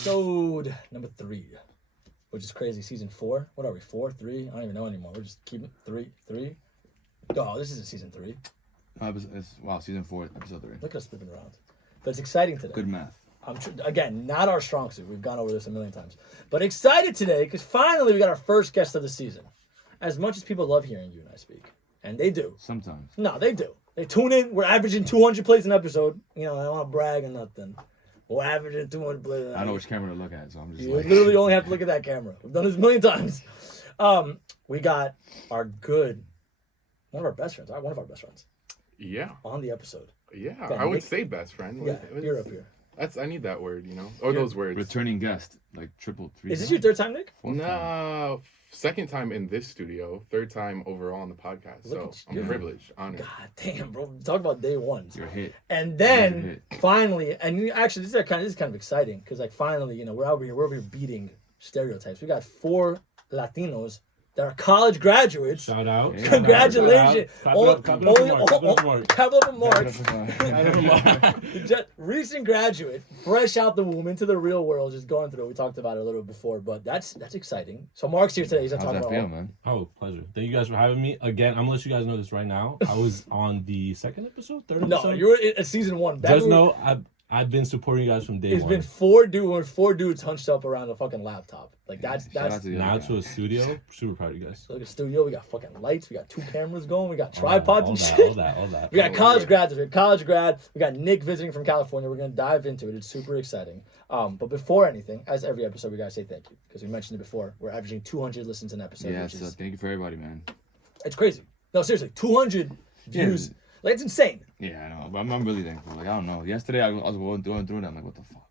Episode number 3, which is crazy. Season 4. What are we? 4, 3? I don't even know anymore. We're just keeping 3. Oh, this isn't season 3. Season 4, episode 3. Look at us flipping around. But it's exciting today. Good math. Again, not our strong suit. We've gone over this a million times. But excited today because finally we got our first guest of the season. As much as people love hearing you and I speak. And they do. Sometimes. No, they do. They tune in. We're averaging 200 plays an episode. You know, I don't want to brag or nothing. We're averaging 200 plays an episode. I know which camera to look at, so I'm just You literally only have to look at that camera. We've done this a million times. We got one of our best friends. One of our best friends. Yeah. On the episode. Yeah, I would say best friend. Yeah, you're up here. I need that word, or those words. Returning guest, like triple three. Is this your third time, Nick? No, second time in this studio, third time overall on the podcast. So I'm privileged, honored. God damn, bro! Talk about day ones. You're a hit. And then finally, actually, this is kind of exciting because finally, we're over here beating stereotypes. We got 4 Latinos that are college graduates. Shout out. Yeah. Congratulations. Clap it up, Mark. Just recent graduate, fresh out the womb into the real world, just going through it. We talked about it a little before, but that's exciting. So Mark's here today. He's going to talk about feel, man? Oh, pleasure. Thank you guys for having me. Again, I'm going to let you guys know this right now. I was on the third episode? No, you were in season 1. Just know I've been supporting you guys from day one. It's been 4 dudes hunched up around a fucking laptop. Like that's now to a studio. Super proud of you guys. So look at studio. We got fucking lights. We got 2 cameras going. We got tripods and shit. All that. We got college grads. We got Nick visiting from California. We're gonna dive into it. It's super exciting. But before anything, as every episode, we gotta say thank you because we mentioned it before. We're averaging 200 listens an episode. Yeah, so thank you for everybody, man. It's crazy. No, seriously, 200 views. Yeah. Like it's insane. Yeah, I know. But I'm really thankful. Like I don't know. Yesterday I was going through it. I'm like, what the fuck?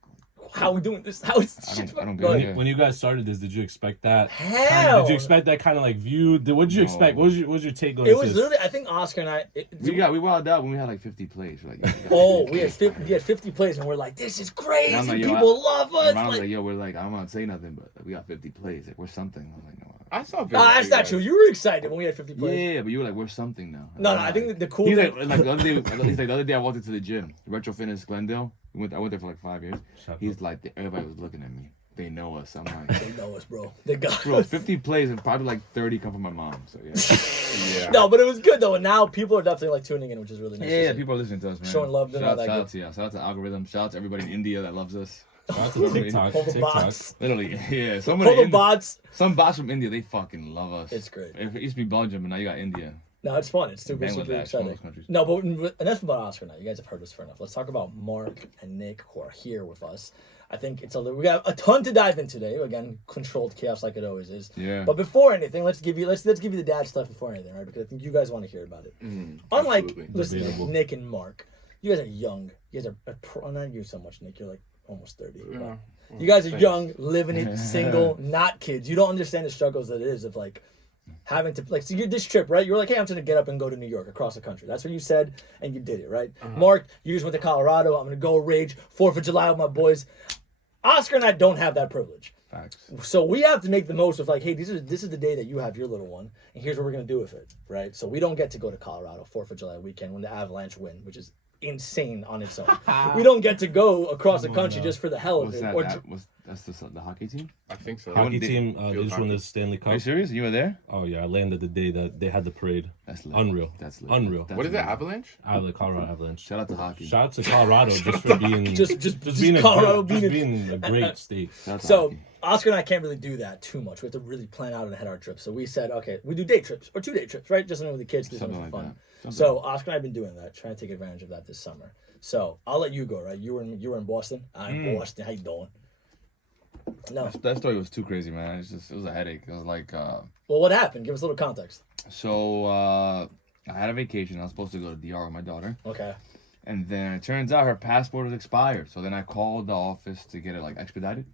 How are we doing this? How is this shit? I don't get it. When you guys started this, did you expect that? Hell. Did you expect that kind of like view? What did you expect? What was your take on it? It was literally. I think Oscar and I. We wilded out when we had like 50 plays. We're like, we had 50 plays, and we're like, this is crazy. Like, people love us. I was like, we're like, I don't want to say nothing, but we got 50 plays. Like, we're something. I was like, no. I saw. That's not true. You were excited when we had 50 plays. Yeah, but you were like, we're something now. No, I think the cool. He's like the other day I walked into the gym, Retro Fitness Glendale. I went there for like 5 years. He's like, everybody was looking at me. They know us. I'm like, they know us, bro. They got bro. us. 50 plays and probably like 30 come from my mom. So yeah. Yeah. No, but it was good though, and now people are definitely like tuning in, which is really nice. Yeah, people are listening to us, man. Showing love to shout out to algorithm. Shout out to everybody in India that loves us. Shout out to TikTok. Literally, yeah. Some bots from India, they fucking love us. It's great. It used to be Belgium, but now you got India. No, it's fun. It's super exciting. No, but enough about Oscar now. You guys have heard us for enough. Let's talk about Mark and Nick who are here with us. I think we got a ton to dive in today. Again, controlled chaos like it always is. Yeah. But before anything, let's give you the dad stuff before anything, right? Because I think you guys want to hear about it. Unlike Nick and Mark, you guys are young. You guys are not you so much, Nick. You're like almost 30. Yeah. You guys are young, living it, single, not kids. You don't understand the struggles that it is of like having to so you this trip, right? You were like, hey, I'm just gonna get up and go to New York across the country. That's what you said, and you did it, right? Mark, you just went to Colorado. I'm gonna go rage 4th of July with my boys. Oscar and I don't have that privilege. Facts. So we have to make the most of like, hey, this is the day that you have your little one, and here's what we're gonna do with it, right? So we don't get to go to Colorado 4th of July weekend when the Avalanche win, which is insane on its own. We don't get to go across the country just for the hell of it. That's the hockey team? I think so. Hockey team, they just won the Stanley Cup. Are you serious? You were there? Oh yeah, I landed the day that they had the parade. That's lit. Unreal. That's lit. Unreal. What is it? Avalanche? Colorado Avalanche. Shout out to hockey. Shout out to Colorado just for being being a great state. So Oscar and I can't really do that too much. We have to really plan out and head our trips. So we said, okay, we do day trips or 2-day trips, right? Just with the kids, do something for fun. So Oscar and I have been doing that, trying to take advantage of that this summer. So I'll let you go, right? You were in Boston. I'm in Boston. How you doing? No. That story was too crazy, man. It was a headache. It was like well, what happened? Give us a little context. So I had a vacation. I was supposed to go to DR with my daughter. Okay. And then it turns out her passport is expired. So then I called the office to get it like expedited.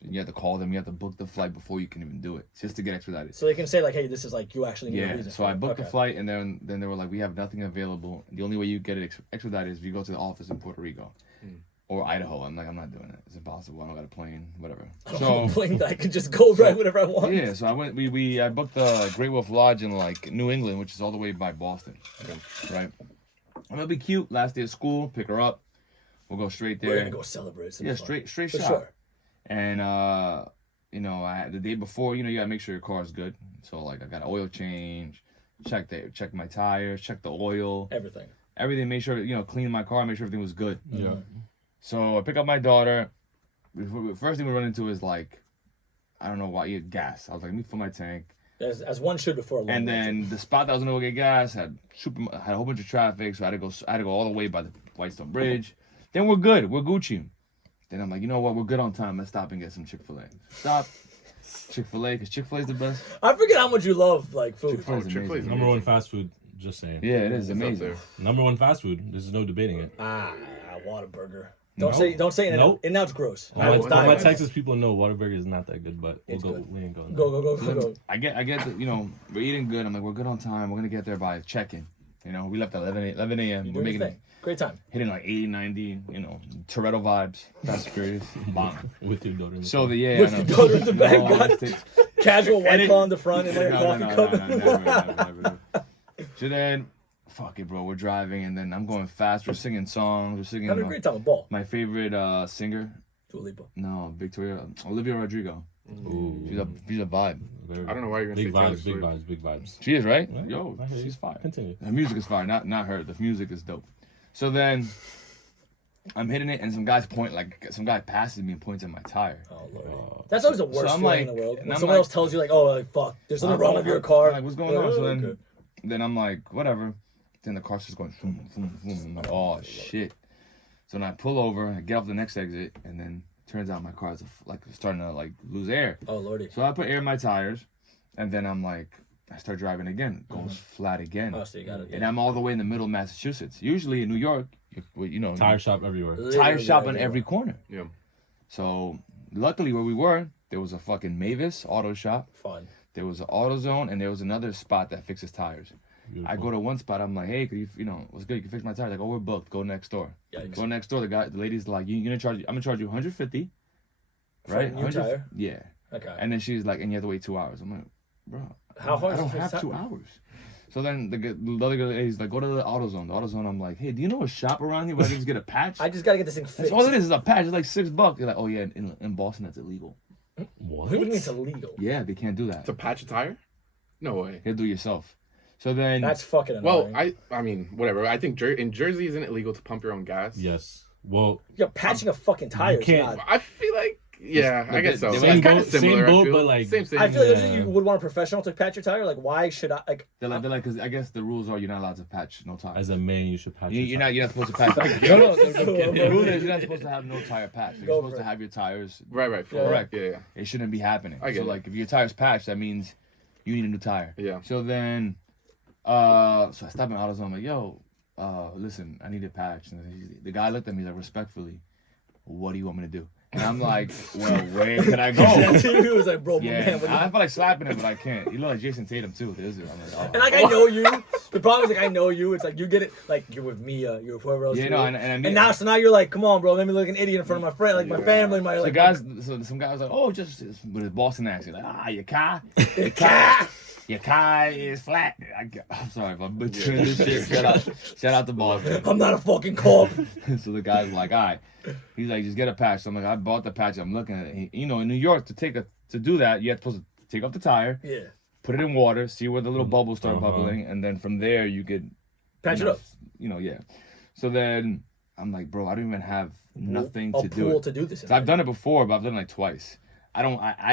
You have to call them. You have to book the flight before you can even do it, just to get expedited. So they can say like, "Hey, this is like you actually need a reason." So I booked the flight, and then they were like, "We have nothing available. The only way you get it expedited is if you go to the office in Puerto Rico or Idaho." I'm like, "I'm not doing it. It's impossible. I don't got a plane. Whatever." A plane that I can just go right whenever I want. Yeah. So I went. I booked the Great Wolf Lodge in like New England, which is all the way by Boston. Right. I'm gonna be cute. Last day of school, pick her up. We'll go straight there. We're gonna go celebrate. Yeah, straight shot. Sure. And you know, the day before, you know, you gotta make sure your car is good. So like, I got an oil change, check my tires, check the oil, everything. Make sure, you know, clean my car, make sure everything was good. Yeah. So I pick up my daughter. First thing we run into is like, I don't know why, gas. I was like, let me fill my tank. As one should before a long And then the spot that I was gonna go get gas had a whole bunch of traffic, so I had to go all the way by the Whitestone Bridge. Then we're good. We're Gucci. Then I'm like, you know what? We're good on time. Let's stop and get some Chick-fil-A. Stop. Chick-fil-A, because Chick-fil-A is the best. I forget how much you love like food. Chick-fil-A is Chick-fil-A is amazing. Number one fast food. Just saying. Yeah, it is amazing. Number one fast food. There's no debating it. Whataburger. No. Don't say Nope. In-N-Out's gross. All my Texas people know Whataburger is not that good, but we ain't going. Go. I get the, you know, we're eating good. I'm like, we're good on time. We're gonna get there by check-in. You know, we left at 11 a.m. We're making it. Great time. Hitting like 80, 90, you know, Toretto vibes. Fast and Furious. Bomb. With your daughter in the So car. the yeah. With your daughter in the back, No, God. Casual white claw in the front and then a coffee cup. never. So then, fuck it, bro. We're driving and then I'm going fast. We're singing songs. We're singing. Having a great time with ball. My favorite singer. Dua Lipa. No, Olivia Rodrigo. Ooh. She's a vibe. I don't know why you're gonna Big say Taylor vibes, big Swift. vibes, big vibes. She is, right? Yeah, Yo, I hear you. she's fire. Continue. The music is fire, not her. The music is dope. So then, I'm hitting it, and some guy passes me and points at my tire. Oh Lord. That's always the worst I'm feeling like- in the world. and When I'm someone like- else tells you like, oh, like, fuck, there's something wrong with your car. I'm like, what's going on? So then, Okay. then I'm like, whatever. Then the car's just going, boom, boom, boom. I'm like, oh shit. So then I pull over, I get off the next exit, and then turns out my car is like starting to like lose air. Oh Lordy. So I put air in my tires, and then I'm like, I start driving again. It goes flat again. Oh, so you got it. And I'm all the way in the middle of Massachusetts. Usually in New York, you know, Tire shop everywhere. tire shop on every corner. Yeah. So luckily where we were, there was a fucking Mavis auto shop. Fun. There was an AutoZone, and there was another spot that fixes tires. Beautiful. I go to one spot. I'm like, hey, could you know, what's good? You can fix my tires. Like, oh, we're booked. Go next door. Yikes. Go next door. The lady's like, I'm gonna charge you 150, For right? a new tire? Yeah. Okay. And then she's like, and you have to wait 2 hours. I'm like, bro, How hard I is don't it to have fix 2 tires? hours. So then the other lady's like, go to the AutoZone. The AutoZone, I'm like, hey, do you know a shop around here where I can just get a patch? I just gotta get this thing That's fixed. all it is a patch. It's like $6. They're like, oh yeah, in Boston that's illegal. What? What do you mean it's illegal? Yeah, they can't do that. To patch a tire? No way. You gotta do it yourself. So then That's fucking annoying. Well, I mean, whatever. I think in Jersey, isn't it illegal to pump your own gas? Yes. Well, yeah, patching a fucking tire is can't- not. I feel like, yeah, I guess so. Same It's kind of boat, similar. same boat, I feel. but, like, same thing. I feel like Yeah. you would want a professional to patch your tire. Like, why should I? Like, they're like, because I guess the rules are you're not allowed to patch no tire. as a man, you should patch. You're your not supposed to patch. No, the rule is you're not supposed to have no tire patch. You're Go supposed for to it. have your tires. Right. Correct. Yeah. It shouldn't be happening. I get So it. like if your tire's patched, that means you need a new tire. Yeah. So then, so I stopped in AutoZone. I'm like, yo, listen, I need a patch. And the guy looked at me like respectfully, what do you want me to do? And I'm like, well, where can I go? he was like, bro, Yeah, man. What I feel like slapping him, but I can't. You look like Jason Tatum too. I'm like, oh. And like, I know you. The problem is like, I know you. It's like you get it. Like you're with Mia, you're with whoever else. Yeah, you're no, with. and now, so now you're like, come on, bro, let me look like an idiot in front of my friend, like my family, my So like. some guy was like, oh, just with his Boston accent, like, your car, Car. your car is flat. I'm sorry if I'm butchering this shit. Shout out to Boston. I'm not a fucking cop. So the guy's like, all right. He's like, just get a patch. So I'm like, I bought the patch. I'm looking at it. You know, in New York, to do that, you have to take off the tire, Yeah. put it in water, see where the little bubbles start bubbling, and then from there you could Patch you it know, up. You know, yeah. So then I'm like, bro, I don't even have nothing A to do pool it. to do this in. So I've done it before, but I've done it like twice. I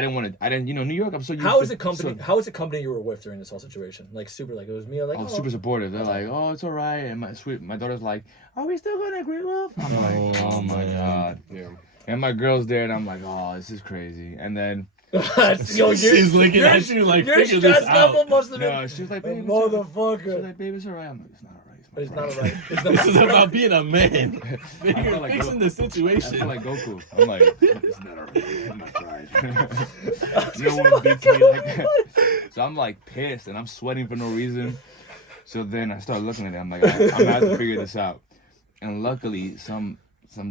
didn't, you know, New York, I'm so used How to. is the company? How is the company you were with during this whole situation? Like super, like it was Mia, like Oh, super supportive. They're like, oh, it's all right. And my daughter's like, are we still going to Great Wolf? I'm like, oh my God. Yeah. And my girl's there, and I'm like, oh, this is crazy. And then, Yo, She's looking at you like, your figure this stress level out. must have been no, she was like, a baby, it's all right. She's motherfucker. like, baby, it's all right. I'm like, it's not all right. It's not alright. It's This is not. about being a man. feel You're like fixing the I situation. feel like Goku. I'm like, it's not all right. I'm not crying. No one beats me like that. So I'm like pissed, and I'm sweating for no reason. So then I start looking at it. I'm like, I'm gonna have to figure this out. And luckily, some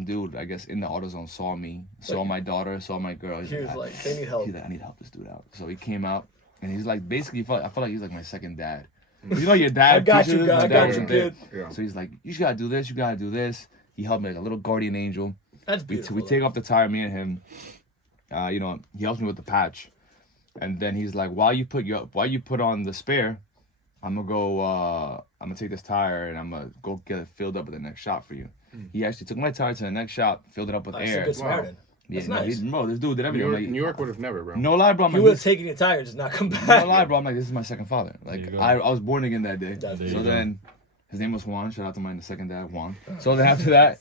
dude, I guess, in the AutoZone saw me, saw my daughter, saw my girl. He was like, they need help. He's like, I need to help this dude out. So he came out, and he's like, basically, I felt like he's like my second dad. You know, your dad. I got you, teaches, God. my I dad got you, wasn't there. kid. Yeah. So he's like, you just gotta do this. You gotta do this. He helped me like a little guardian angel. That's We beautiful. take off the tire, me and him, he helps me with the patch, and then he's like, while you put on the spare, I'm gonna take this tire and I'm gonna go get it filled up at the next shop for you. He actually took my tire to the next shop, filled it up with air. That's a good Samaritan. Yeah, That's nice. Bro, this dude did everything. New York would have never, bro. No lie, bro. He would have taken your tire and just not come back. No lie, bro. I'm like, this is my second father. Like, I was born again that day. So then, his name was Juan. Shout out to my second dad, Juan. So then after that,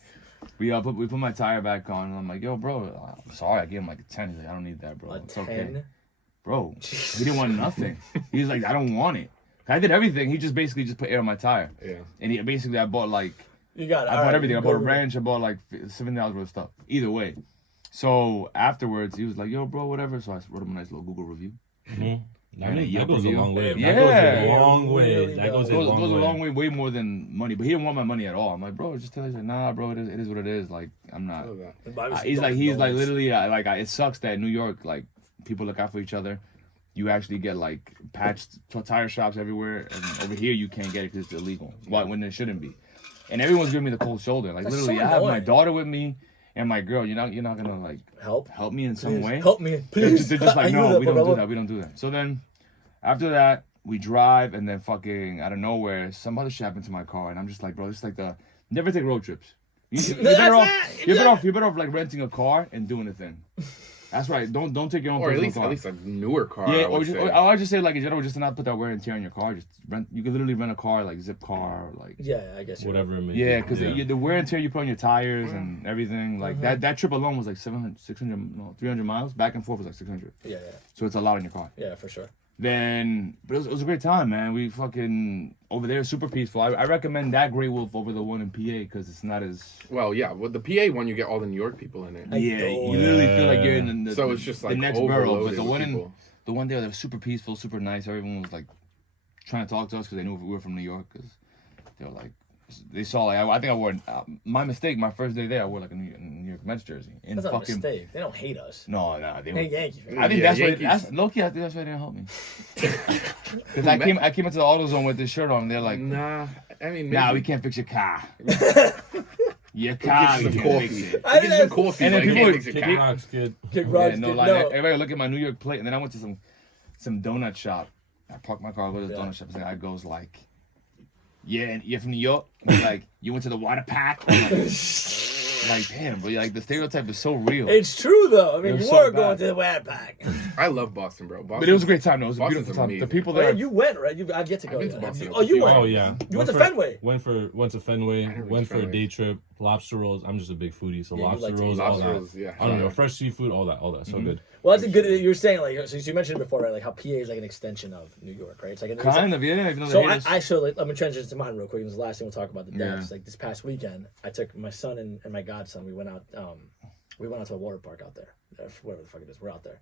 we put my tire back on, and I'm like, yo, bro, I'm sorry. I gave him like a 10. He's like, I don't need that, bro. It's okay. Bro, he didn't want nothing. He was like, I don't want it. I did everything. He just basically put air on my tire. Yeah. And I bought like... You got it. I bought everything. I bought a wrench. I bought like $7 worth of stuff. Either way. So afterwards, he was like, yo, bro, whatever. So I wrote him a nice little Google review. That goes a long way. Yeah. That goes a long way. That goes a long way, way more than money. But he didn't want my money at all. I'm like, bro, just tell him. He's like, nah, bro, it is what it is. Like, I'm not. He's like literally, it sucks that in New York, like, people look out for each other. You actually get like patched tire shops everywhere, and over here you can't get it because it's illegal. Why? When it shouldn't be. And everyone's giving me the cold shoulder. Like, that's literally, I have my daughter with me and my girl. You're not gonna like help me in some way. Help me, please. They're just like, no, we don't do that. We don't do that. So then, after that, we drive, and then fucking out of nowhere, some other shit happened to my car, and I'm just like, bro, this is like never take road trips. You're better off like renting a car and doing a thing. That's right. Don't take your own personal car. At least a newer car. Yeah, I would just say like in general, just to not put that wear and tear on your car. Just rent. You could literally rent a car like Zip car, or like I guess whatever it may be. Yeah, because the wear and tear you put on your tires and everything like that trip alone was like 300 miles back and forth was like 600. Yeah. So it's a lot on your car. Yeah, for sure. Then, but it was a great time, man. We fucking over there, super peaceful. I recommend that Grey Wolf over the one in PA because it's not as well. Yeah, with the PA one, you get all the New York people in it. Yeah, you literally feel like you're in the so it's just like the next borough. But the one there, they were super peaceful, super nice. Everyone was like trying to talk to us because they knew we were from New York. Because they were like, they saw like I think I wore my mistake. My first day there, I wore like a New York Mets jersey. That's not a mistake. They don't hate us. No, they hate Yankees. I think that's low-key. I think that's why they didn't help me. Because I came into the AutoZone with this shirt on, and they're like, nah. I mean, we can't fix your car. Your car, we can't fix it. I get some coffee. And then people would kick rocks. No lie. Everybody look at my New York plate, and then I went to some donut shop. I parked my car, go to the donut shop, and the guy goes like, yeah, and you're from New York? He's like, you went to the water park? Like, damn, bro, like the stereotype is so real. It's true though. I mean, you were going to the water park. I love Boston, bro. But it was a great time. Though. It was a beautiful time. The people there. You went, right? I've yet to go. To Boston. You went. Oh yeah. You went to Fenway. Went to Fenway. Went for a day trip. Lobster rolls. I'm just a big foodie, so lobster rolls, all that. Yeah. I don't know, fresh seafood, all that. So good. Well, that's a good. You were saying like, so you mentioned it before, right? Like how PA is like an extension of New York, right? It's like kind of, yeah. So let me transition to mine real quick. It was the last thing we'll talk about the dads. Like this past weekend, I took my son and my godson. We went out. We went out to a water park out there. Whatever the fuck it is, we're out there.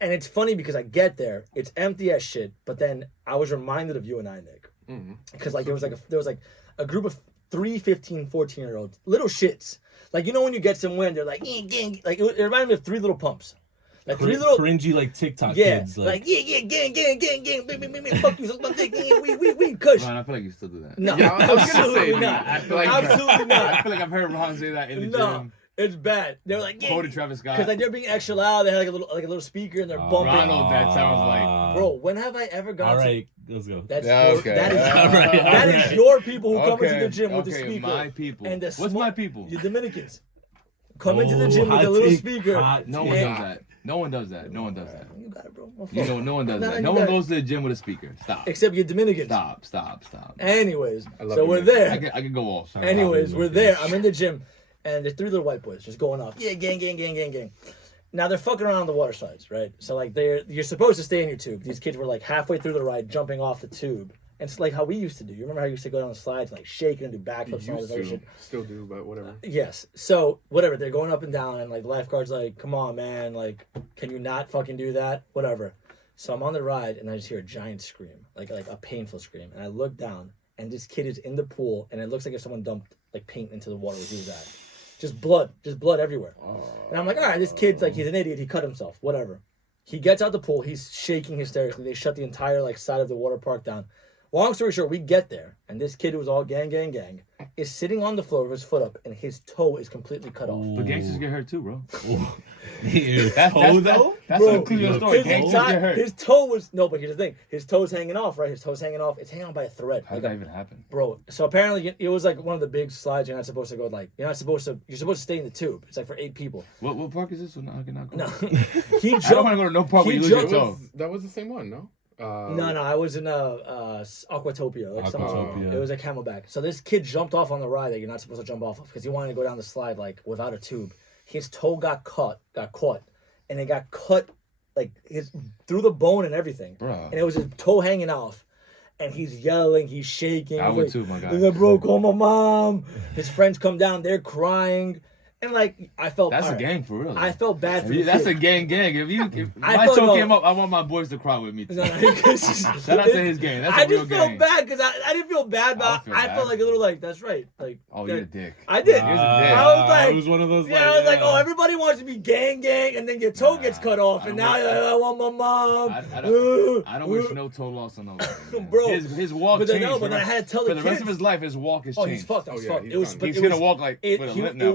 And it's funny because I get there, it's empty as shit. But then I was reminded of you and I, Nick, because like there was a group of 3, 15, 14-year-olds, little shits. Like, you know when you get somewhere and they're like, like it reminded me of 3 little pumps. Like 3 little cringy like TikTok kids. Like gang, fuck you, suck my dick, we kush. Ron, I feel like you still do that. No, yeah, I was absolutely gonna say, not. Absolutely not. I feel like I've heard Ron say that in the gym. It's bad. They're like, quoted Travis Scott. Because like they're being extra loud. They had like a little speaker and they're bumping. Ronald, that sounds like. Bro, when have I ever gone? All right, let's go. That is your people who come into the gym with the speaker. My people. And what's my people? You Dominicans. Come into the gym with a little speaker. No one does that. No one does that. You got it, bro. No one does that. No one goes to the gym with a speaker. Stop. Except you Dominicans. Stop. Anyways, so we're there. I can go off. Anyways, we're there. I'm in the gym. And there's 3 little white boys just going off. Yeah, gang. Now they're fucking around on the water slides, right? So like you're supposed to stay in your tube. These kids were like halfway through the ride, jumping off the tube. And it's like how we used to do. You remember how you used to go down the slides and like shake and do backflips and all this other shit? Still do, but whatever. Yes. So whatever, they're going up and down and like the lifeguard's like, come on, man, like, can you not fucking do that? Whatever. So I'm on the ride and I just hear a giant scream, like a painful scream. And I look down and this kid is in the pool and it looks like if someone dumped like paint into the water where he was at. Just blood everywhere. And I'm like, all right, this kid's like, he's an idiot. He cut himself, whatever. He gets out the pool. He's shaking hysterically. They shut the entire like side of the water park down. Long story short, we get there, and this kid who was all gang, is sitting on the floor with his foot up, and his toe is completely cut off. But gangsters get hurt too, bro. That's a clear story. Gangsters get hurt. His toe was but here's the thing: his toe's hanging off, right? His toe's hanging off. It's hanging on by a thread. How did that even happen, bro? So apparently, it was like one of the big slides. You're not supposed to go You're supposed to stay in the tube. It's like for 8 people. What park is this? I cannot go. No, I don't want to go to no park where you lose your toe. That was the same one, no? No, I was in Aquatopia. It was a Camelback. So this kid jumped off on the ride that you're not supposed to jump off of because he wanted to go down the slide like without a tube. His toe got caught, and it got cut like through the bone and everything. Bruh. And it was his toe hanging off. And he's yelling, he's shaking. I would too, my guy. He's like, bro, call my mom. His friends come down, they're crying. And like, I felt that's a gang for real. I felt bad for you. That's a gang. If my toe came up, I want my boys to cry with me too. Shout out to his gang. That's a real gang. I just felt bad because I didn't feel bad, but I felt like a little like, that's right. Like, you're a dick. I did. You're a dick. I was like, it was one of those. Yeah, I was like, oh, everybody wants to be gang, and then your toe gets cut off, and now you're like, I want my mom. I don't wish no toe loss on no bro. His walk changed. But then I had to tell for the rest of his life, his walk has changed. Oh, he's fucked. He's gonna walk like with a limp now.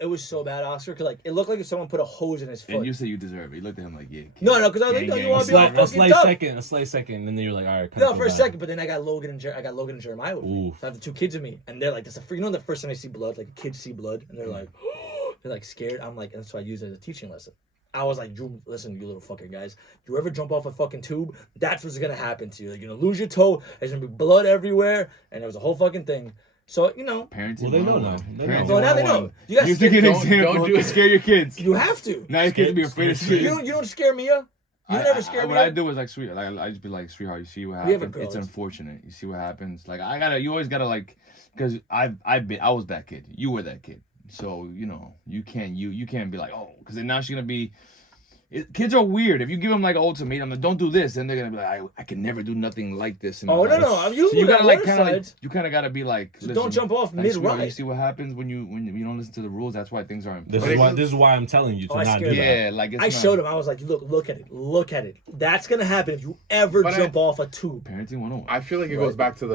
It was so bad, Oscar. Cause like it looked like if someone put a hose in his foot. And you said you deserve it. You looked at him like, yeah. No, because I was like, no, you want to be all fucking tough. A slight second, and then you're like, all right. No, for a second, but then I got Logan and Jeremiah with me. So I have the 2 kids with me, and they're like, the first time they see blood, like kids see blood, and they're like scared. I'm like, and so I use it as a teaching lesson. I was like, Drew, listen, you little fucking guys. You ever jump off a fucking tube? That's what's gonna happen to you. Like, you're gonna lose your toe. There's gonna be blood everywhere, and it was a whole fucking thing. So, parenting. Well, they know now. Well, now they know. You guys take an example. Don't do it. Scare your kids. You have to. Now your kids be afraid of shit. You don't scare Mia. You never scare me. What I do is like, I just be like, sweetheart, you see what happens? It's unfortunate. You see what happens? Like, you always gotta like, because I was that kid. You were that kid. So you can't be like, oh, because then now she's gonna be. Kids are weird. If you give them like an ultimatum, like, don't do this, then they're gonna be like, I can never do nothing like this. No. I'm using so you gotta like you kind of gotta be like, don't jump off mid-ride. You see what happens when you don't listen to the rules. That's why things aren't. This is why I'm telling you to not do that. Yeah, like I showed him. I was like, look at it. That's gonna happen if you ever jump off a tube. Parenting 101. I feel like it goes back to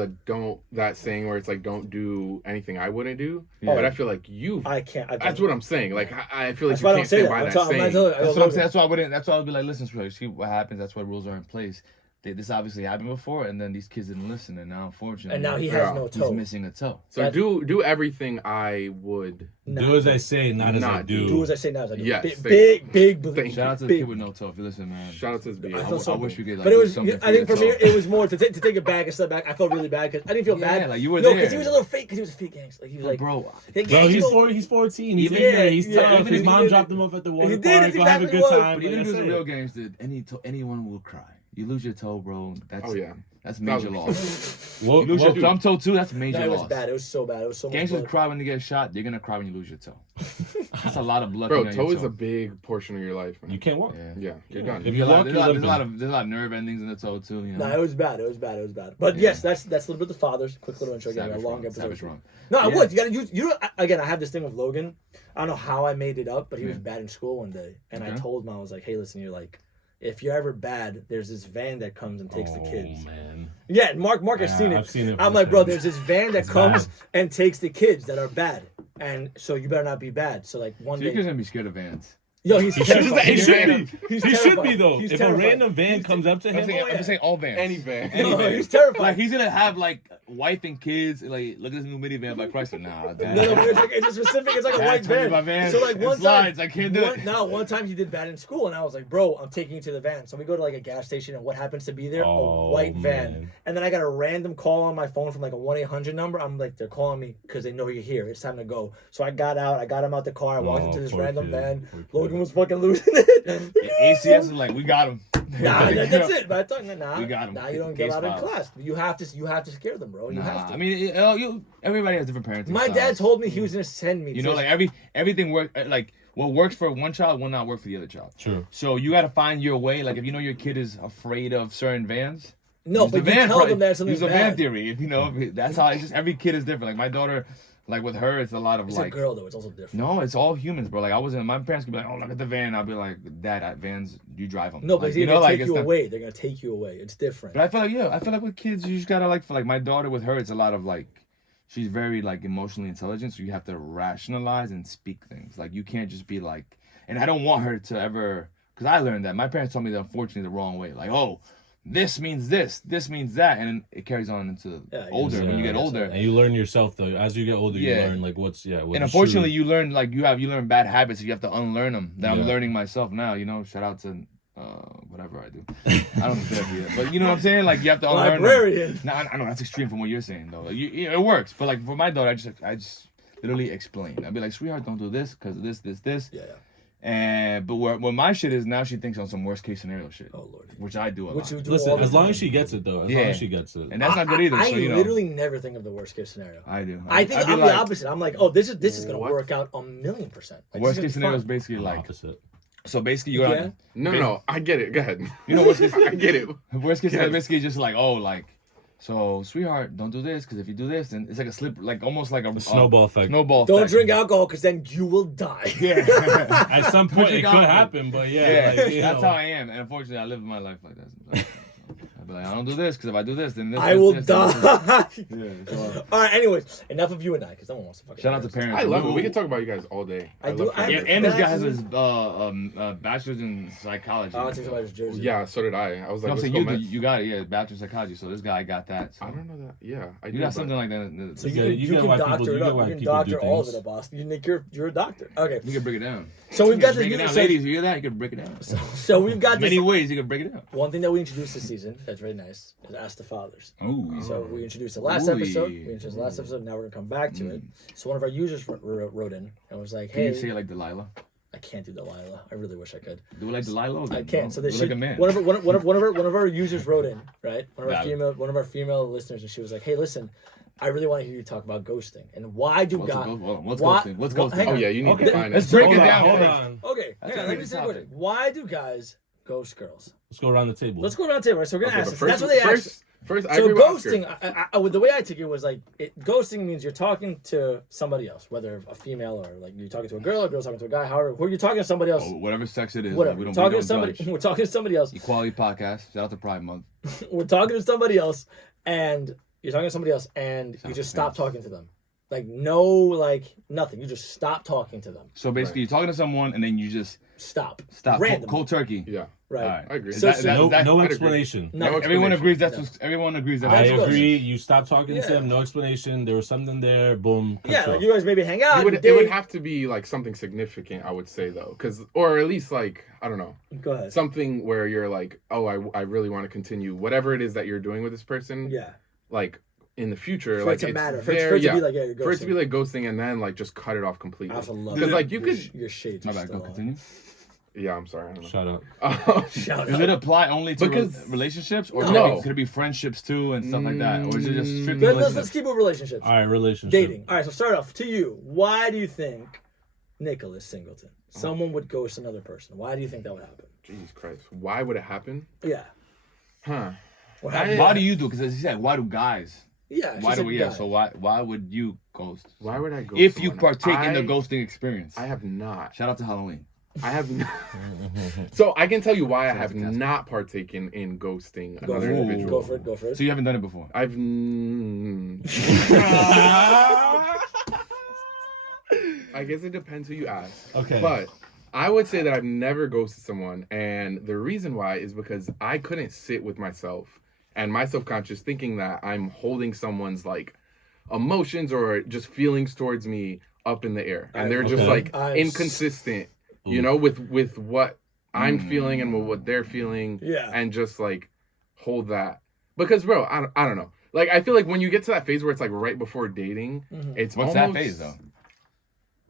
that saying where it's like, don't do anything I wouldn't do. Yeah. But I feel like I can't. That's what I'm saying. Like I feel like you can't stand by that saying. That's what I'm saying. That's why I would be like, listen, see what happens. That's why rules are in place. This obviously happened before, and then these kids didn't listen, and now unfortunately, and now he has no toe. He's missing a toe. So do everything I would. Do as I say, not as I do. Do as I say, not as I do. Yes, big. Shout out to the kid with no toe. If you listen, man. Shout out to his baby. I wish we could. Like, but it was. Do I think for me, it was more to take it back, a step back. I felt really bad because I didn't feel bad. Like you were there. No, because he was a little fake. Because he was a fake gangster. Like he was like, bro, he's 14. He's ignorant. He's tough. His mom dropped him off at the water park. Go have a good time. But even if he was a real gangster, anyone will cry. You lose your toe, bro. That's major loss. You lose your thumb toe too. That's major loss. It was bad. It was so bad. It was so much. Gangsters cry when they get shot. They're gonna cry when you lose your toe. That's a lot of blood. Bro, toe is a big portion of your life, man. You can't walk. Yeah, you're done. If you walk, there's a lot of nerve endings in the toe too. No, it was bad. But yes, that's a little bit of the fathers. Quick little intro. Again, a long episode. No, I would. You gotta use. Again, I have this thing with Logan. I don't know how I made it up, but he was bad in school one day, and I told him, I was like, hey, listen, you're like, if you're ever bad, there's this van that comes and takes the kids. Oh, man. Yeah, Mark has seen it. I've seen it. I'm like, bro, there's this van that comes and takes the kids that are bad. And so you better not be bad. So like one day. You're gonna be scared of vans. Yo, he should be. He should be though. If a random van comes up to him, I'm just saying all vans. Any van. He's terrified. Like he's gonna have like wife and kids. Like look at this new minivan by Chrysler. Nah, Dad. No, it's a specific. It's like a white van. So like one time, I can't do it. No, one time he did bad in school, and I was like, bro, I'm taking you to the van. So we go to like a gas station, and what happens to be there? A white van. And then I got a random call on my phone from like a 1-800 number. I'm like, they're calling me because they know you're here. It's time to go. So I got out. I got him out the car. I walked into this random van. Logan was fucking losing it. ACS is like, we got him. Nah, that's it. But I thought, we got him. Nah, you don't get out in class. You have to scare them, bro. You have to. I mean, everybody has different parenting My dad told me he was gonna send me. You know, like everything works. Like what works for one child will not work for the other child. True. So you got to find your way. Like if you know your kid is afraid of certain vans. No, but you tell them that something's bad. Use a bad. van theory. If you know, that's how. It's just every kid is different. Like my daughter Like with her, it's a lot of it's like. It's a girl though. It's also different. No, it's all humans, bro. Like I wasn't. My parents could be like, "Oh, look at the van." I'll be like, "Dad, vans, you drive them." No, but like, they're gonna like, take you away. They're gonna take you away. It's different. But I feel like with kids, you just gotta like, for like my daughter, with her, it's a lot of like, she's very like emotionally intelligent, so you have to rationalize and speak things. Like you can't just be like, and I don't want her to ever, because I learned that my parents told me that unfortunately the wrong way. Like, oh, this means this means that, and it carries on into older. When you get older, and you learn yourself though. As you get older, you learn like what's and unfortunately, you learn like you learn bad habits. You have to unlearn them. That I'm learning myself now. You know, shout out to whatever I do. I don't do therapy yet, but you know what I'm saying. Like you have to unlearn. Librarian. No, I know that's extreme from what you're saying though. It works, but like for my daughter, I just literally explain. I'd be like, sweetheart, don't do this because this. Yeah. And but where my shit is now, she thinks on some worst case scenario shit. Oh Lord, which I do a lot. Listen, as long as she gets it though, as long as she gets it, and that's not good either. I literally never think of the worst case scenario. I do. I think I'm the opposite. I'm like, oh, this is gonna work out 1,000,000%. Like, worst case scenario is basically like opposite. So basically, you're gonna no, I get it. Go ahead. You know worst case? I get it. Worst case scenario basically just like so, sweetheart, don't do this because if you do this, then it's like a slip, like almost like a snowball effect. Don't drink alcohol because then you will die. Yeah. At some point, it could happen, but that's how I am. And unfortunately, I live my life like that. I'd be like, I don't do this because if I do this, then this. I will die. So, all right. Anyways, enough of you and I, because no one wants to fucking. Shout out to parents. I love it. We can talk about you guys all day. I do. And this guy has his bachelor's in psychology. I want to take somebody's jersey. Yeah, so did I. I was like, you got it. Yeah, bachelor's in psychology. So this guy got that. So. I don't know that. Yeah, I you got something like that. So you can doctor it up. You can doctor all of it up, Boston. You're a doctor. Okay. You can break it down. So we've got this. Ladies, you hear that? You can break it down. So we've got many ways you can break it down. One thing that we introduced this season that's very nice is Ask the Fathers. Ooh. So we introduced the last episode. Now we're gonna come back to it. So one of our users wrote in and was like, "Hey." Can you say it like Delilah? I can't do Delilah. I really wish I could. Do it like Delilah? I can't. So they like a man. One of our users wrote in, right? One of our female listeners, and she was like, "Hey, listen, I really want to hear you talk about ghosting and why do guys? What's ghosting? What's ghosting? Oh yeah, you need to find it. Let's break it down. Hold on. Okay, let me say a question. Why do guys ghost girls? Let's go around the table. Let's go around the table. Right? So we're gonna ask this. That's what they asked. First, so ghosting, the way I took it was like, ghosting means you're talking to somebody else, whether a female or like you're talking to a girl, or a girl's talking to a guy, however, who you're talking to somebody else. Whatever sex it is. Whatever. We're talking to somebody else. Equality podcast. Shout out to Pride Month. We're talking to somebody else, and you're talking to somebody else, and you just stop talking to them. Like, no, like, nothing. You just stop talking to them. So basically, you're talking to someone, and then you just... Stop. Cold turkey. Yeah. Right. I agree. No explanation. Everyone agrees that's everyone agrees that. I agree. You stop talking to them. No explanation. There was something there. Boom. Yeah, like you guys maybe hang out. It would have to be like something significant, I would say though, or at least like I don't know. Go ahead. Something where you're like, oh, I really want to continue whatever it is that you're doing with this person. Yeah. Like in the future, for like it to matter. For it to be like you're ghosting. For it to be like ghosting and then like just cut it off completely. I also love because like you could your shades. My bad. Go continue. Yeah, I'm sorry. I don't know. Shut up. Does it apply only to relationships, or could it be friendships too and stuff like that, or is it just strictly relationships? Let's keep it relationships. All right, relationships. Dating. All right, so start off to you. Why do you think Nicholas Singleton, someone would ghost another person? Why do you think that would happen? Jesus Christ! Why would it happen? Yeah. Huh? Why do you do? Because he said, why do guys? Yeah. Why do we? Yeah. So why would you ghost? Why would I ghost? If you partake in the ghosting experience, I have not. Shout out to Halloween. I have not. So I can tell you why I have not partaken in ghosting another individual. Go for it. So you haven't done it before? I guess it depends who you ask. Okay. But I would say that I've never ghosted someone, and the reason why is because I couldn't sit with myself and my subconscious thinking that I'm holding someone's like emotions or just feelings towards me up in the air, and they're just like inconsistent. You know, with what I'm feeling and with what they're feeling, and just like hold that because, bro, I don't know. Like, I feel like when you get to that phase where it's like right before dating, it's what's almost, that phase though?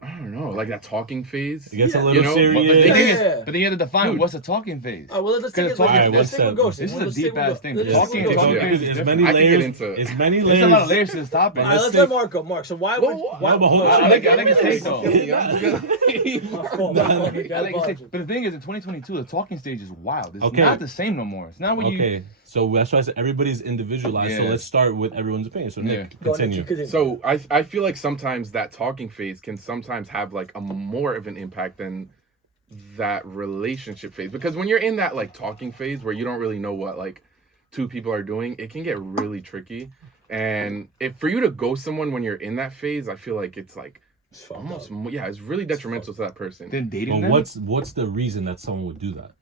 I don't know, like that talking phase. It gets a little serious. But then you have to define what's a talking phase. Oh, well, let's take it. Let's take ghosting. This is a deep ass thing. Talking is many layers. It's many layers. There's a lot of layers to this topic. All right, let's let Mark go. Mark, so why would... I like his take, though. But the thing is, in 2022, the talking stage is wild. It's not the same no more. It's not what you... Okay, so that's why I said everybody's individualized. So let's start with everyone's opinion. So Nick, continue. So I feel like sometimes that talking phase can sometimes have like a more of an impact than that relationship phase, because when you're in that like talking phase where you don't really know what like two people are doing, it can get really tricky. And if for you to ghost someone when you're in that phase, I feel like it's like almost it's really detrimental to that person. Then dating them? What's the reason that someone would do that?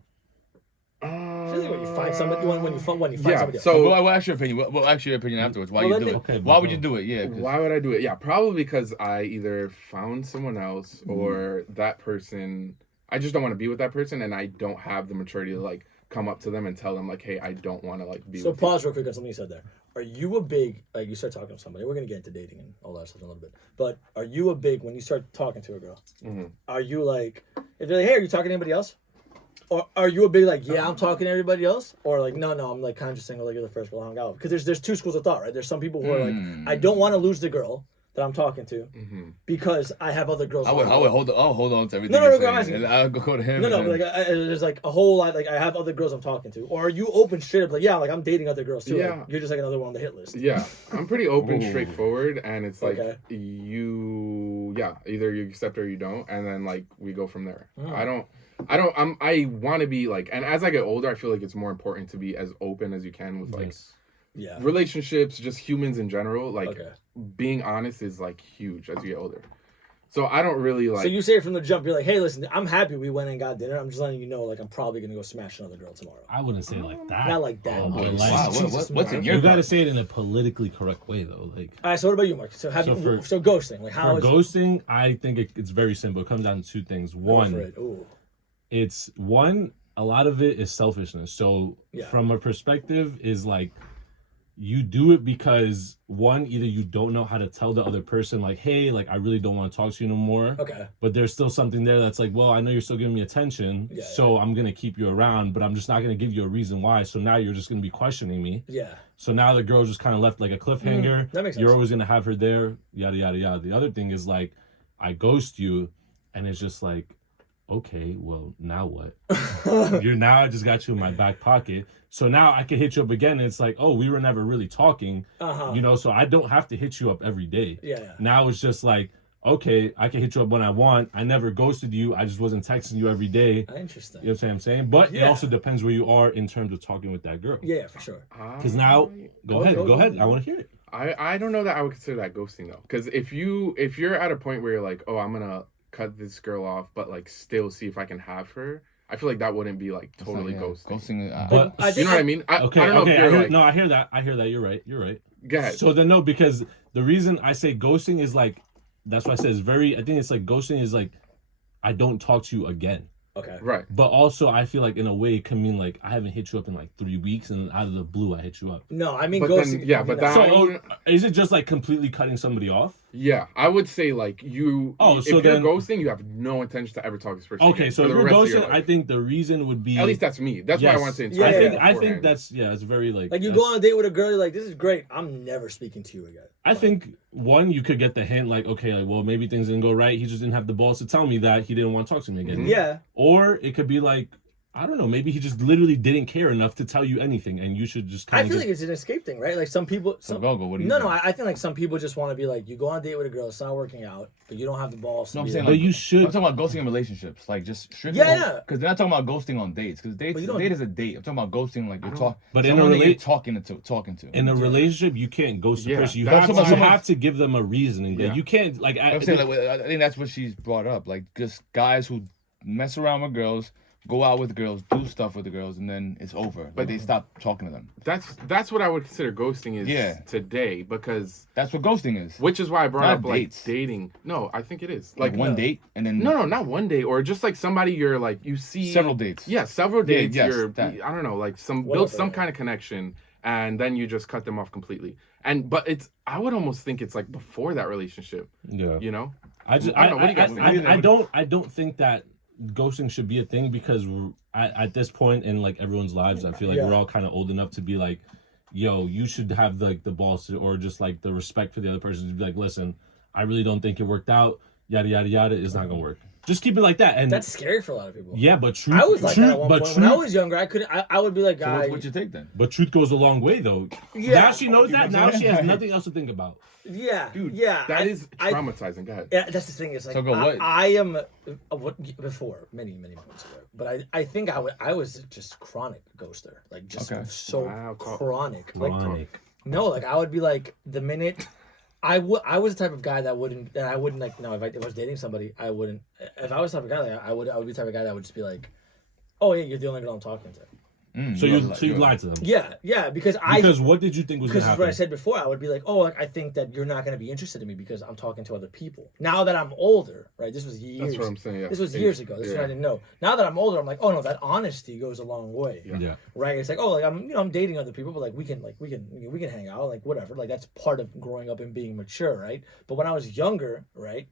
When you find somebody, when you find somebody. So we'll ask your opinion. We'll ask your opinion afterwards. Why you do it? Okay, why would you do it? Yeah. Why would I do it? Yeah, probably because I either found someone else or that person. I just don't want to be with that person, and I don't have the maturity to like come up to them and tell them like, hey, I don't want to like be. So pause real quick on something you said there. Are you a big, like you start talking to somebody? We're gonna get into dating and all that stuff in a little bit. But are you a big, when you start talking to a girl? Are you like, if they're like, hey, are you talking to anybody else? Or are you a big like, yeah, I'm talking to everybody else? Or like, no, I'm like kind of just single, like you're the first girl I hung out with. Because there's two schools of thought, right? There's some people who are like, I don't want to lose the girl that I'm talking to because I have other girls. I'll hold on to everything. No, I'll go to him. No, but like there's like a whole lot. Like I have other girls I'm talking to. Or are you open straight up? Like like I'm dating other girls too. Yeah, like, you're just like another one on the hit list. Yeah, I'm pretty open, straightforward, and it's like either you accept or you don't, and then like we go from there. I want to be like, and as I get older, I feel like it's more important to be as open as you can with like relationships, just humans in general. Like being honest is like huge as you get older. So I don't really like. So you say it from the jump. You're like, hey, listen, I'm happy we went and got dinner. I'm just letting you know, like, I'm probably gonna go smash another girl tomorrow. I wouldn't say it like that. Not like that. What's in your? You gotta say it in a politically correct way, though. Like. All right. So what about you, Mark? So so ghosting. Like how? For ghosting, I think it's very simple. It comes down to two things. One. It's a lot of it is selfishness. So from a perspective is like, you do it because either you don't know how to tell the other person like, hey, like I really don't want to talk to you no more. Okay. But there's still something there that's like, well, I know you're still giving me attention, so I'm gonna keep you around, but I'm just not gonna give you a reason why. So now you're just gonna be questioning me. Yeah. So now the girl's just kind of left like a cliffhanger. That makes sense. You're always gonna have her there, yada yada yada. The other thing is like, I ghost you, and it's just like, okay, well, now what? Now I just got you in my back pocket. So now I can hit you up again, and it's like, oh, we were never really talking, so I don't have to hit you up every day. Yeah. Now it's just like, okay, I can hit you up when I want. I never ghosted you. I just wasn't texting you every day. Interesting. You know what I'm saying? But it also depends where you are in terms of talking with that girl. Yeah, for sure. Because now, go ahead. I want to hear it. I don't know that I would consider that ghosting, though. Because if you're at a point where you're like, oh, I'm going to cut this girl off, but like still see if I can have her, I feel like that wouldn't be like totally ghosting. But you know what I mean? I don't know if you're like... No, I hear that. You're right. Go ahead. So then no, because the reason I say ghosting is like, that's why I say I think it's like ghosting is like, I don't talk to you again. Okay. Right. But also, I feel like in a way it can mean like I haven't hit you up in like 3 weeks, and out of the blue I hit you up. No, I mean ghosting. So is it just like completely cutting somebody off? Yeah, I would say like you. If you're ghosting, you have no intention to ever talk to this person. Okay, so if you're ghosting, I think the reason would be. At least that's me. That's why I want to say. I think that's it's very like you go on a date with a girl, you're like, this is great. I'm never speaking to you again. I think you could get the hint like, okay, like, well, maybe things didn't go right. He just didn't have the balls to tell me that he didn't want to talk to me again. Yeah. Or it could be like, I don't know, maybe he just literally didn't care enough to tell you anything, and you should just kind of... I feel like it's an escape thing, right? Like some people... What do you think? I think like some people just want to be like, you go on a date with a girl, it's not working out, but you don't have the balls. No, I'm saying, but you should... I'm talking about ghosting in relationships, like just strictly... Yeah. Because they're not talking about ghosting on dates, because date is a date. I'm talking about ghosting like you're talking... But in a talking to. In a relationship, you can't ghost a person. You have to give them a reasoning. Yeah. You can't, like... I'm saying, I think that's what she's brought up. Like, just guys who mess around with girls... Go out with girls, do stuff with the girls, and then it's over. But they stop talking to them. That's what I would consider ghosting is today, because that's what ghosting is. Which is why I brought up dates. Like dating. No, I think it is like one date and then no, not one date, or just like somebody you're like you see several dates. Yeah, several dates. Yeah, I don't know, like build some kind of connection, and then you just cut them off completely. But I would almost think it's like before that relationship. Yeah, you know. I don't think that ghosting should be a thing because at this point in like everyone's lives, I feel like we're all kind of old enough to be like, yo, you should have like the balls to, or just like the respect for the other person to be like, listen, I really don't think it worked out. Yada yada yada. It's not gonna work. Just keep it like that. And that's scary for a lot of people. Yeah, but truth. I was like that at one point. When I was younger, I would be like, so what's your take then? But truth goes a long way though. Yeah. Now she knows that. Now she has nothing else to think about. Yeah, dude. Yeah, that is traumatizing. Go ahead. Yeah, that's the thing. It's like I am before many months ago, but I think I was just chronic ghoster, like just chronic. Like, no, like I would be like the minute. I was the type of guy that wouldn't like, no, if I was dating somebody, I wouldn't, if I was the type of guy, like, I would be the type of guy that would just be like, oh yeah, you're the only girl I'm talking to. So you lied to them. Yeah, because what did you think was going to happen? Because what I said before, I would be like, oh, like, I think that you're not going to be interested in me because I'm talking to other people. Now that I'm older, right? This was years. That's what I'm saying. Yeah. This was years ago. This is what I didn't know. Now that I'm older, I'm like, oh no, that honesty goes a long way. Yeah. Right? It's like, oh, like I'm dating other people, but like we can hang out, like whatever. Like that's part of growing up and being mature, right? But when I was younger, right?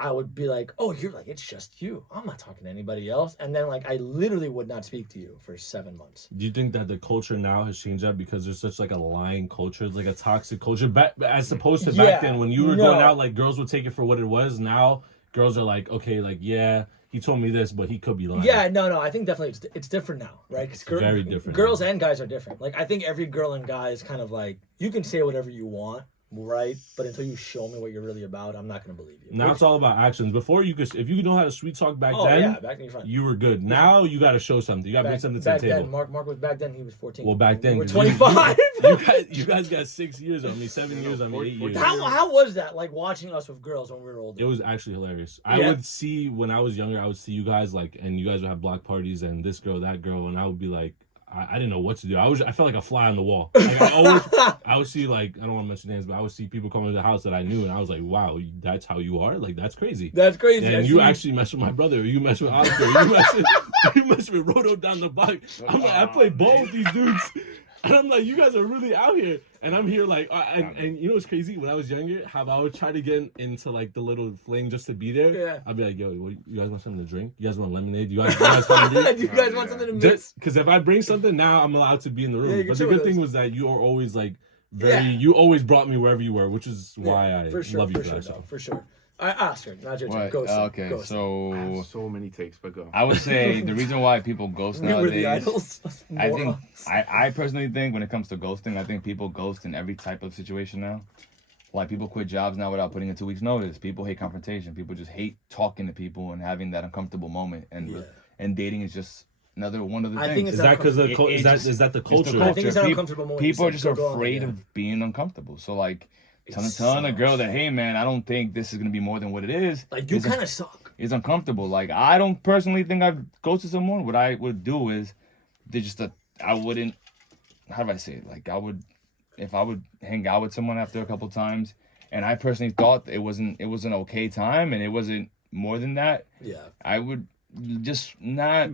I would be like, oh, you're like, it's just you. I'm not talking to anybody else. And then, like, I literally would not speak to you for 7 months. Do you think that the culture now has changed that because there's such, like, a lying culture? It's like a toxic culture. As opposed to back then when you were going out, like, girls would take it for what it was. Now, girls are like, okay, like, yeah, he told me this, but he could be lying. Yeah, no. I think definitely it's different now, right? It's very different. Girls and guys are different. Like, I think every girl and guy is kind of like, you can say whatever you want. Right, but until you show me what you're really about, I'm not gonna believe you. Now it's all about actions. Before if you know how to sweet talk back then, back then you're fine. You were good. Now you got to show something. You got to bring something to the table. Then, Mark was back then. He was 14. Well, back then we were 25. You guys got 6 years on me, 7 years on me, 8 years. How was that? Like watching us with girls when we were older. It was actually hilarious. I would see when I was younger. I would see you guys and you guys would have block parties and this girl, that girl, and I would be like. I didn't know what to do. I felt like a fly on the wall. Like I would see like I don't want to mention names, but I would see people coming to the house that I knew, and I was like, "Wow, that's how you are? Like that's crazy." That's crazy. And you actually mess with my brother. You mess with Oscar. You mess with Roto down the block. I'm like, I play ball with these dudes, and I'm like, you guys are really out here, and I'm here like, and you know what's crazy? When I was younger, how I would try to get into like the little fling just to be there. Yeah. I'd be like, yo, you guys want something to drink? You guys want lemonade? You guys hungry? You guys want something to mix? Because if I bring something now, I'm allowed to be in the room. But the good thing was that you are always like very. Yeah. You always brought me wherever you were, which is why I love you guys. For sure. Oscar, not your turn. Okay, ghost. so I have so many takes, but go. I would say the reason why people ghost nowadays. We were the idols. I personally think when it comes to ghosting, I think people ghost in every type of situation now. Like people quit jobs now without putting a 2 weeks notice. People hate confrontation. People just hate talking to people and having that uncomfortable moment. And dating is just another one of the things. Think is that because is that the culture? I think it's an uncomfortable moment. People are just afraid of being uncomfortable. So like. Telling a girl that, hey man, I don't think this is gonna be more than what it is. Like you kind of suck. It's uncomfortable. Like I don't personally think I've ghosted someone. What I would do is, I wouldn't. How do I say it? Like if I would hang out with someone after a couple times, and I personally thought it wasn't an okay time, and it wasn't more than that. Yeah. I would just not.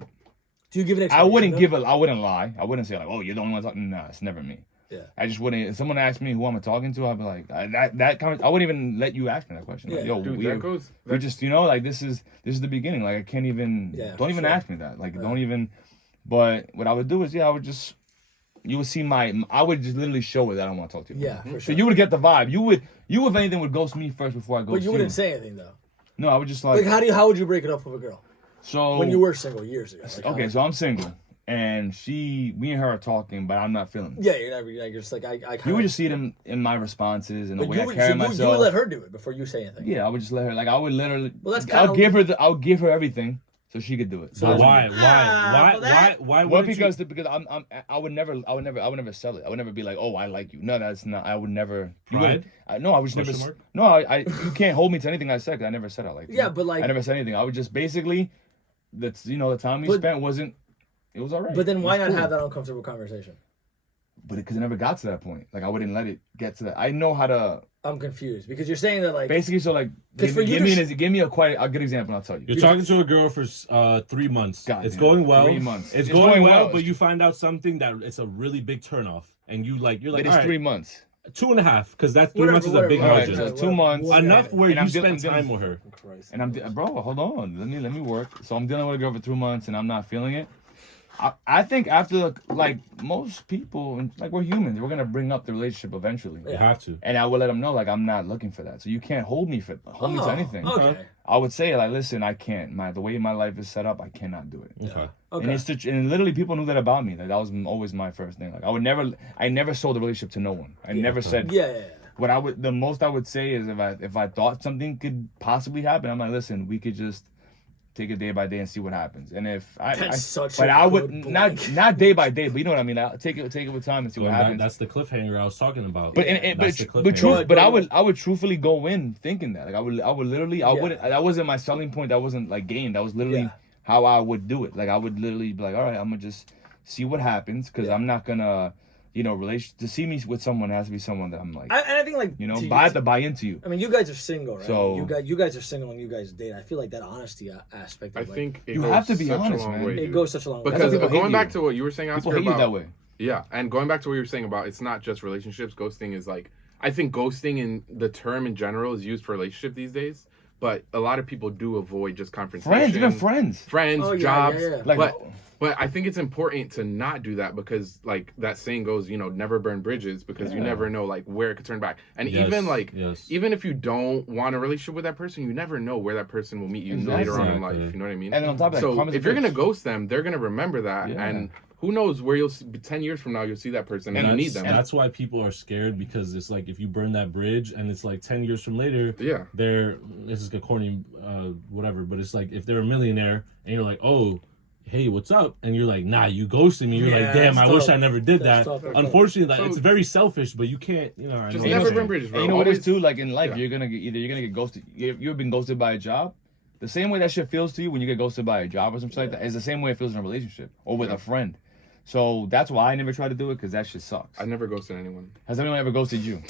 Do you give it? I wouldn't lie. I wouldn't say like, oh, you're the only one talking. Nah, it's never me. Yeah. I just wouldn't. If someone asked me who I'm talking to, I'd be like, that comment. I wouldn't even let you ask me that question. Yeah. Like, yo, we're just, like this is the beginning. Like I can't even. Yeah, don't even ask me that. Like don't even. But what I would do is, I would just. You would see I would just literally show it that I don't want to talk to you. Yeah, for sure. So you would get the vibe. You if anything would ghost me first before I ghost you. But you wouldn't say anything though. No, I would just like. How would you break it up with a girl? So when you were single years ago. Okay, so I'm single. And me and her are talking, but I'm not feeling it. Yeah, you're just like I. You would just see them in my responses and the way I carry myself. You would let her do it before you say anything. Yeah, I would just let her. Like I would literally. Well, that's I'll give her everything so she could do it. So why? Well, because I would never sell it. I would never be like, oh, I like you. No, that's not. I would never. Pride? No, I was never. No, I. You can't hold me to anything I said. Cause I never said I like you. Yeah, but like I never said anything. I would just basically, the time we spent wasn't. It was all right. But then why not have that uncomfortable conversation? But because it never got to that point. Like I wouldn't let it get to that. I know how to. I'm confused because you're saying that like basically. So like, give me a good example. And I'll tell you. You're talking to a girl for 3 months. It's going well. 3 months. It's going well, but you find out something that it's a really big turnoff, and you're like, but it's 3 months. 2.5, because that's 3 months is a big margin. So 2 months. Enough where and you spend time with her. And bro, hold on. Let me work. So I'm dealing with a girl for 2 months and I'm not feeling it. I think after like most people, like we're humans, we're gonna bring up the relationship eventually. You have to. And I will let them know like I'm not looking for that. So you can't hold me to anything. Okay. I would say like, listen, I can't. The way my life is set up, I cannot do it. Okay. Okay. And literally people knew that about me. Like that was always my first thing. Like I never sold the relationship to no one. I never said. Yeah. What the most I would say is if I thought something could possibly happen, I'm like, listen, we could just take it day by day and see what happens. And if I would not day by day, but you know what I mean. I'll take it with time and see what happens. That's the cliffhanger I was talking about. But I would truthfully go in thinking that. Like I would literally wouldn't. That wasn't my selling point. That wasn't like game. That was literally how I would do it. Like I would literally be like, all right, I'm gonna just see what happens because I'm not gonna. To see me with someone has to be someone that I'm like. And I think like I have to buy into you. I mean, you guys are single, right? So you guys are single and you guys date. I feel like that honesty aspect. I think you have to be honest, man. It goes such a long way. Because going back to what you were saying, Oscar, people hate you that way. Yeah, and going back to what you were saying about it's not just relationships. Ghosting is like I think ghosting in the term in general is used for relationship these days. But a lot of people do avoid just confrontation. Friends, jobs. Yeah. But I think it's important to not do that because, like that saying goes, never burn bridges because you never know like where it could turn back. And even if you don't want a relationship with that person, you never know where that person will meet you later on in life. You know what I mean? And on top of that, so if you're gonna ghost them, they're gonna remember that, and who knows where you'll see 10 years from now you'll see that person and you need them. And that's why people are scared because it's like if you burn that bridge and it's like 10 years from later, this is a corny whatever, but it's like if they're a millionaire and you're like, oh, hey, what's up? And you're like, nah, you ghosted me. You're like, damn, I wish I never did that. Unfortunately, it's very selfish, but you can't, just never burn bridges, bro. And you know what it is too? Like in life, you're gonna get ghosted. You've been ghosted by a job. The same way that shit feels to you when you get ghosted by a job or something like that is the same way it feels in a relationship or with a friend. So that's why I never try to do it because that shit sucks. I never ghosted anyone. Has anyone ever ghosted you?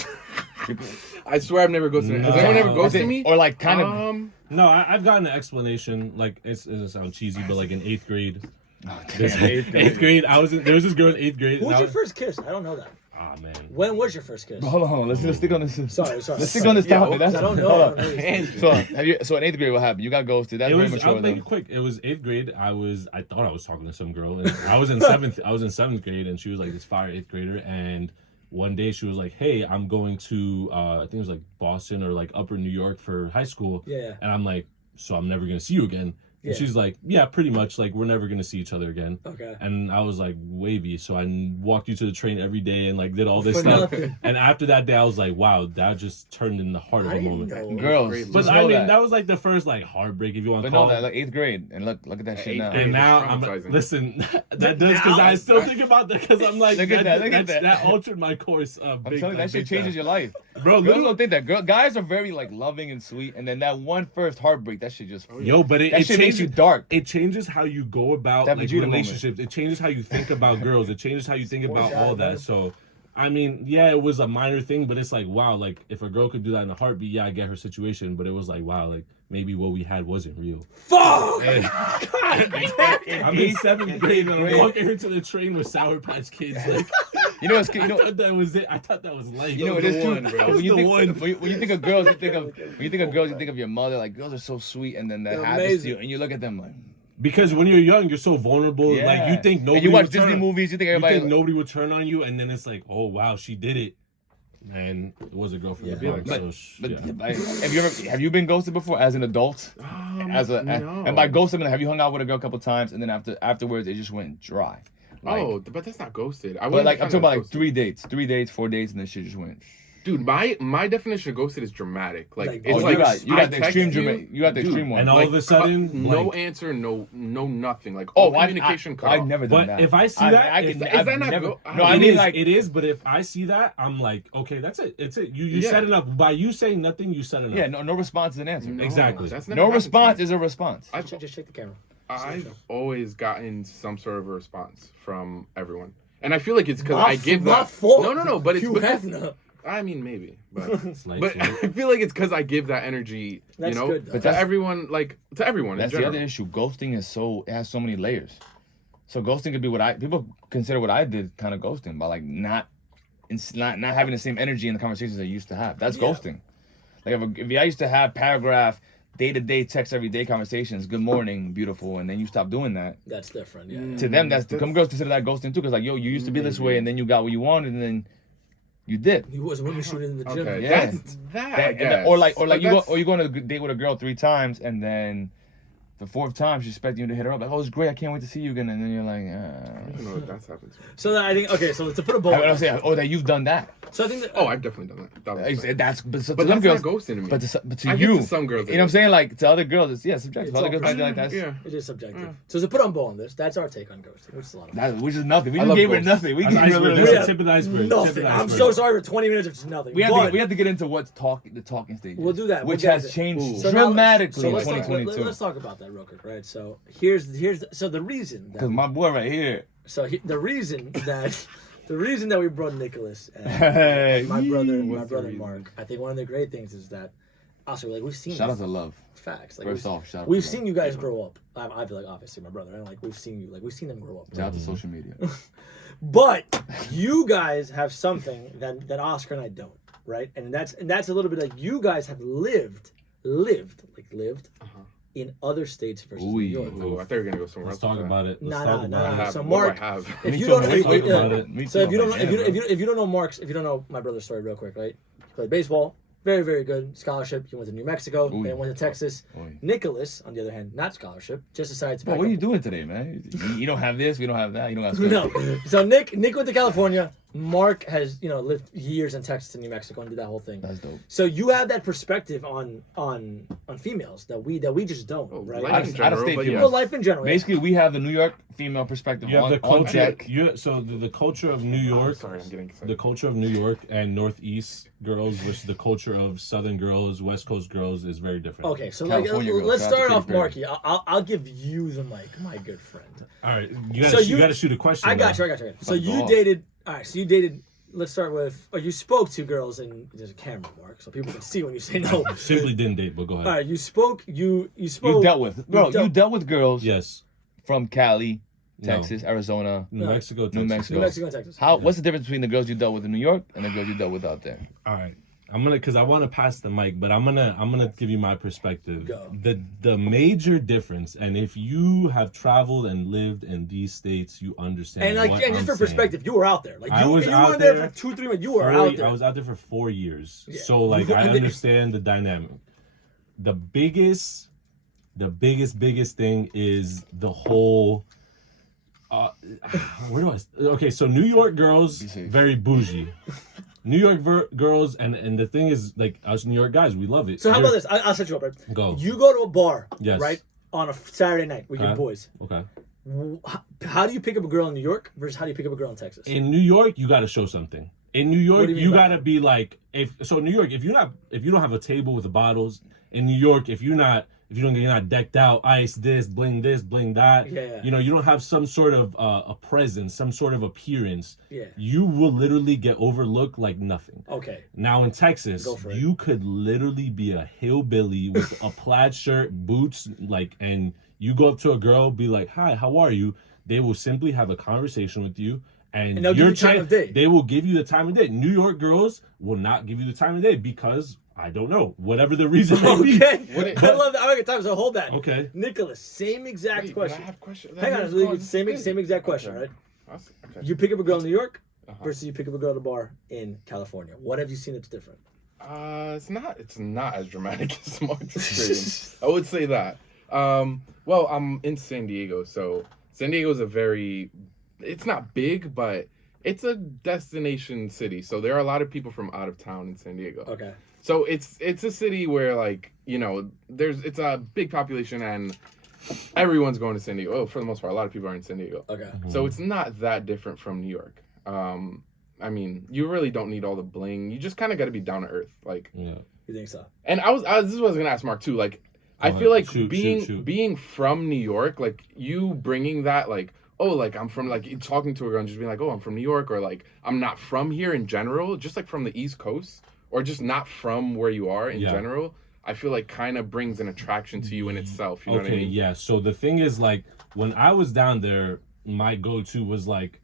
I swear I've never ghosted anyone. Has anyone ever ghosted me? Or like kind of... No, I've gotten an explanation. Like it doesn't sound cheesy, but like in 8th grade. Eighth grade, there was this girl in 8th grade. Who was your first kiss? I don't know that. Ah, man. When was your first kiss? Hold on. Let's stick on this. Sorry. Let's stick on this topic. I don't know. So in 8th grade, what happened? You got ghosted. That's very mature. I'll make it quick. It was 8th grade. I thought I was talking to some girl. And I was in 7th grade, and she was like this fire 8th grader. And one day she was like, "Hey, I'm going to I think it was like Boston or like Upper New York for high school." Yeah. And I'm like, "So I'm never gonna see you again." And she's like, yeah, pretty much. Like, we're never going to see each other again. Okay. And I was like, wavy. So I walked you to the train every day and, like, did all this stuff. Nothing. And after that day, I was like, wow, that just turned in the heart of a moment. Girls. But I mean, that was, like, the first, like, heartbreak, if you want to call it. But no, like, 8th grade. And look at that shit now. And now, listen, that does, because I still think about that, because I'm like, that altered my course. I'm telling you, that shit changes your life. Bro, girls don't think that. Guys are very, like, loving and sweet. And then that one first heartbreak, that shit just... But that shit makes you dark. It changes how you go about like relationships. It changes how you think about girls. It changes how you think about all that. So, I mean, yeah, it was a minor thing, but it's like, wow, like if a girl could do that in a heartbeat, yeah, I get her situation. But it was like, wow, like maybe what we had wasn't real. Fuck! I'm in 7th grade and I'm walking her to the train with Sour Patch Kids. Like, I thought that was it. I thought that was life. You know, it is true. When you think of girls, you think of your mother. Like girls are so sweet, and then that happens to you, and you look at them like. Because when you're young, you're so vulnerable. Yeah. Like you think nobody. And you watch Disney movies. You think everybody. Nobody would turn on you, and then it's like, oh wow, she did it, and it was a girl from the block. Have you been ghosted before as an adult? No. And by ghosting, have you hung out with a girl a couple times, and then afterwards it just went dry? Like, but that's not ghosted. I'm talking about like 3 dates, 4 dates, and then shit just went. Dude, my definition of ghosted is dramatic. Like it's you got the extreme dramatic. You got the extreme one. And all of a sudden, no answer, no nothing. Like communication cut off. I've never done that. But if I see that, is that not no, I mean like it is. But if I see that, I'm like, okay, that's it. It's it. You set it up by you saying nothing. You set it up. Yeah, no response is an answer. No, exactly. No response is a response. Just check the camera. I've always gotten some sort of a response from everyone, and I feel like it's because I give that. No, but it's because. I mean, maybe, but I feel like it's because I give that energy, That's good, but to everyone, to everyone. That's the other issue. Ghosting it has so many layers. So ghosting could be people consider what I did kind of ghosting by like not not having the same energy in the conversations I used to have. That's ghosting. Like if I used to have paragraph, day-to-day text every day conversations, good morning, beautiful, and then you stop doing that. That's different. Yeah. To them, some girls consider that ghosting too, because like, yo, you used to be this way, and then you got what you wanted, and then you did. He was women shooting in the gym. Okay, Yeah. Or you go on a date with a girl 3 times, and then the 4th time she's expecting you to hit her up like, oh, it's great, I can't wait to see you again, and then you're like, I don't know if that's happened to me. So I think so to put a bow. I would say, that you've done that. So I think that, I've definitely done that. But to that's some girls, not ghosting to me. But to I you, guess to some girls, you know what I'm saying? Like to other girls, it's subjective. It's Other all girls might be like, that's it is subjective. So to put a bow on this, that's our take on ghosting, which is a lot of fun. which is nothing. We I just love gave her ghosts. nothing. We That's gave her iceberg. literally That's the tip of the iceberg. Nothing. I'm so sorry for 20 minutes of just nothing. we have to get into what's the talking stage. We'll do that. Which We'll has changed So now- dramatically in let's talk- 2022. Let's talk about that real quick, right? So here's the reason. Because my boy right here. The reason that we brought Nicholas and Hey. my brother reason? Mark, I think one of the great things is that also like we've seen Shout out to love. facts. Like First off, shout out. we've to seen love. you guys grow up. I feel like obviously my brother and like we've seen them grow up. Shout out to social media. But you guys have something that Oscar and I don't, right? And that's a little bit like you guys have lived in other states versus New York. Oh, I thought you were gonna go somewhere Let's else. talk about it. Let's Nah, talk nah, about nah. it. So What Mark, do I have? if Me you too, don't, man. if, Let's talk about it. Me so if too, you don't, man. if you don't know my brother's story real quick, right? He played baseball, very very good scholarship. He went to New Mexico, Ooh. then went to Texas. Oy. Nicholas, on the other hand, not scholarship, just decided to. Bro, Back what are up. you doing today, man? You don't have this. We don't have that. You don't got. No. So Nick went to California. Mark has lived years in Texas and New Mexico and did that whole thing. That's dope. So you have that perspective on females that we just don't, right? Life in Out of general, state but people. Well, life in general. Basically, we have the New York female perspective You have the on culture. deck. So the culture of New York. Sorry, I'm getting excited. The culture of New York and Northeast girls versus the culture of Southern girls, West Coast girls is very different. Okay, so California girl, let's shout out to start off, Katy Perry. Marky. I'll give you the mic, my good friend. All right, So you gotta shoot a question. I got now. you. So Fuck you off. dated. All right. So you dated. Let's start with. You spoke to girls, and there's a camera, Mark, so people can see when you say no. Simply didn't date, but go ahead. All right. You spoke. You spoke. You dealt with, bro. You dealt with girls Yes, from Cali, No. Texas, Arizona, New Mexico, Texas. New Mexico. New Mexico and Texas. What's the difference between the girls you dealt with in New York and the girls you dealt with out there? All right, because I want to pass the mic, but I'm gonna give you my perspective. Go. The major difference, and if you have traveled and lived in these states, you understand. And what just I'm for saying. perspective, you were out there. Like I you was out weren't there there for 2-3 months. You were out there. I was out there for 4 years, Yeah. so like I understand the dynamic. The biggest thing is the whole. Where do I? Okay, so New York girls very bougie. New York girls, and the thing is, like us New York guys, we love it. So how about this? I'll set you up, right? Go. You go to a bar, Yes. right, on a Saturday night with your Okay. boys. Okay. How do you pick up a girl in New York versus how do you pick up a girl in Texas? In New York, you got to show something. In New What York, do you mean you by got to that? be like New York, if you don't have a table with the bottles in New York, if you're not decked out, ice this, bling that. Yeah. You know, you don't have some sort of a presence, some sort of appearance. Yeah. You will literally get overlooked like nothing. Okay. Now in Texas, Go for it. you could literally be a hillbilly with a plaid shirt, boots, and you go up to a girl, be like, "Hi, how are you?" They will simply have a conversation with you, and they'll give you're you time of day. They will give you the time of day. New York girls will not give you the time of day because I don't know, whatever the reason may be. Okay. I love that. I like time, so hold that. Okay. Nicholas, same exact Wait, question. I have questions. Hang on, same exact question, right? Okay. You pick up a girl in New York versus you pick up a girl at a bar in California. What have you seen that's different? It's not as dramatic as Mark's experience. I would say that. Well, I'm in San Diego, so San Diego is it's not big, but it's a destination city. So there are a lot of people from out of town in San Diego. Okay. So it's a city where, like, you know, it's a big population and everyone's going to San Diego. Oh, for the most part, a lot of people are in San Diego. Okay. So it's not that different from New York. I mean, you really don't need all the bling. You just kind of got to be down to earth, like. Yeah. You think so? And this is what I was gonna ask Mark too. Like, I Go feel ahead. like being from New York, like you bringing that, like, oh, like I'm from, like, talking to a girl and just being like, oh, I'm from New York, or like I'm not from here in general, just like from the East Coast, or just not from where you are in general. I feel like kind of brings an attraction to you in itself. You know what I mean? Yeah. So the thing is, like, when I was down there, my go-to was like,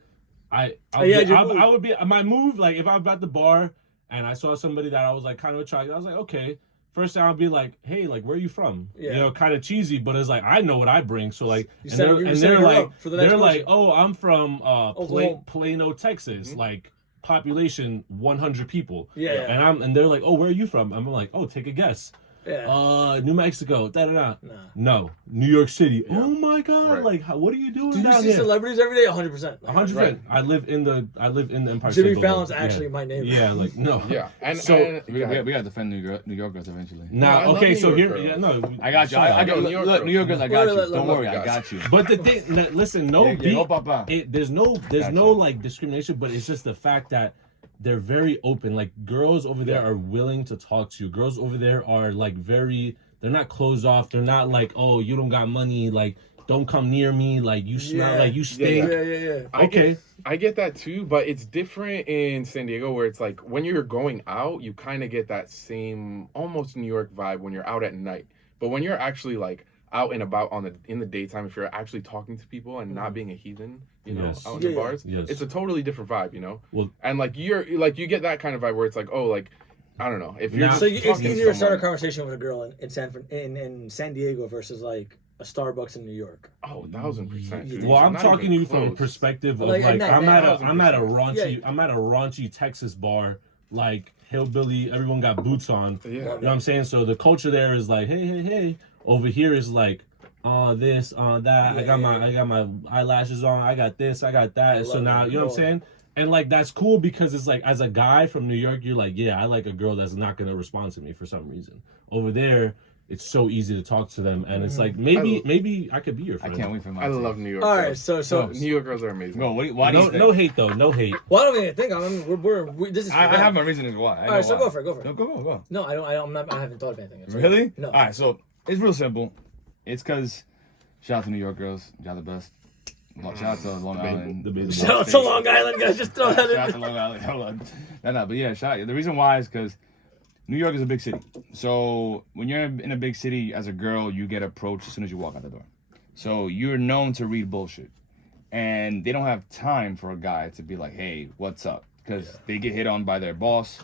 I would be my move, like if I'm at the bar and I saw somebody that I was like kind of attracted, I was like, okay. First thing I'll be like, hey, like where are you from? Yeah. You know, kind of cheesy, but it's like I know what I bring. So like, they're like, oh, I'm from Plano, Texas, like population 100 people. Yeah. And they're like, oh, where are you from? I'm like, oh, take a guess. Yeah. New Mexico. Nah. No, New York City. Yeah. Oh my God! Right. Like, what are you doing? Do you see celebrities every day? 100%. 100%. Right. I live in the Empire Jimmy State Fallon's actually my neighbor. Yeah, like no. Yeah, and so we got to defend New Yorkers eventually. Nah, okay, so here, I got you. I got New Yorkers. I got you. Don't worry, I got you. But the thing, listen, there's no like discrimination, but it's just the fact that they're very open. Like girls over there are willing to talk to you. Girls over there are like they're not closed off. They're not like, oh, you don't got money. Like, don't come near me. Like, you smell like you stink. Yeah. Okay. I get that too, but it's different in San Diego where it's like when you're going out, you kind of get that same almost New York vibe when you're out at night. But when you're actually like out and about in the daytime, if you're actually talking to people and not being a heathen, you know, out in the bars, it's a totally different vibe, you know. Well, and like you get that kind of vibe where it's like, oh, like I don't know, if you're so it's easier to start a conversation with a girl in San Diego versus like a Starbucks in New York. Oh, 1,000%. Well, I'm talking to you from a perspective of like I'm at a raunchy Texas bar, like hillbilly, everyone got boots on. Yeah. You know what I'm saying? So the culture there is like, hey. Over here is like, this, that. I got my eyelashes on. I got this. I got that. So now, you know what I'm saying? And like that's cool because it's like as a guy from New York, you're like, yeah, I like a girl that's not gonna respond to me for some reason. Over there, it's so easy to talk to them, and it's like maybe I could be your friend. I can't wait for my. I love New York. All right, so New York girls are amazing. Why no hate though, no hate. Well, I don't even think. I mean, this is. I have my reasons why. All right, so go for it. No, go. No, I haven't thought of anything. Really? No. All right, so it's real simple. It's because shout out to New York girls, y'all the best. Shout out to Long Island. Shout out to Long Island, guys. Just throw that in. Shout out to Long Island. Hold on. No, but yeah, the reason why is because New York is a big city. So when you're in a big city as a girl, you get approached as soon as you walk out the door. So you're known to read bullshit. And they don't have time for a guy to be like, hey, what's up? Because they get hit on by their boss,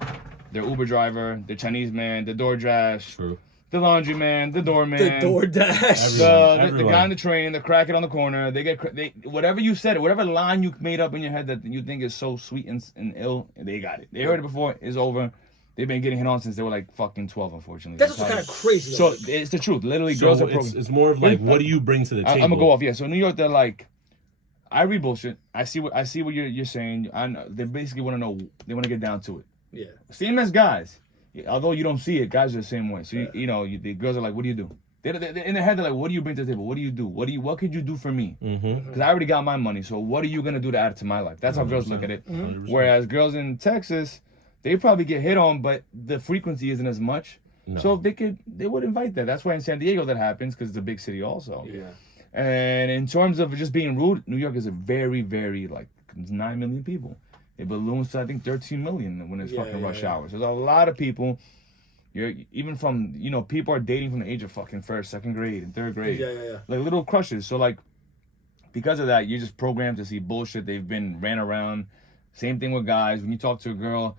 their Uber driver, the Chinese man, the DoorDash. True. The laundry man, the doorman, the DoorDash, the guy on the train, the crackhead on the corner. They whatever you said, whatever line you made up in your head that you think is so sweet and ill, they got it. They heard it before. It's over. They've been getting hit on since they were like fucking 12, unfortunately. That's what's kind of crazy. So it's the truth. Literally, girls are. It's more of like, what do you bring to the table? I'm gonna go off. Yeah. So New York, they're like, I read bullshit. I see what you're saying. I know, they basically want to know. They want to get down to it. Yeah. Same as guys. Although you don't see it, guys are the same way. So the girls are like, "What do you do?" They're in their head. They're like, "What do you bring to the table? What do you do? What could you do for me? Because I already got my money. So what are you gonna do to add to my life?" That's how girls look at it. Whereas girls in Texas, they probably get hit on, but the frequency isn't as much. No. So they would invite that. That's why in San Diego that happens because it's a big city also. Yeah. And in terms of just being rude, New York is a very, very 9 million people. It balloons to I think 13 million when it's fucking rush hour. So there's a lot of people. You're even from people are dating from the age of fucking first, second grade, and third grade. Yeah. Like little crushes. So because of that, you're just programmed to see bullshit. They've been ran around. Same thing with guys. When you talk to a girl,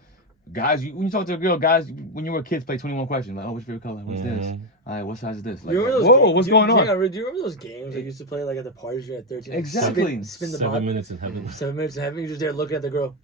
guys, when you were kids, play 21 questions. Like, oh, what's your favorite color? What's this? All right, what size is this? Like, whoa, what's going on? Do you remember those games they used to play at the parties at 13? Exactly. Spin the 7 minutes in heaven. 7 minutes in heaven. You're just there looking at the girl.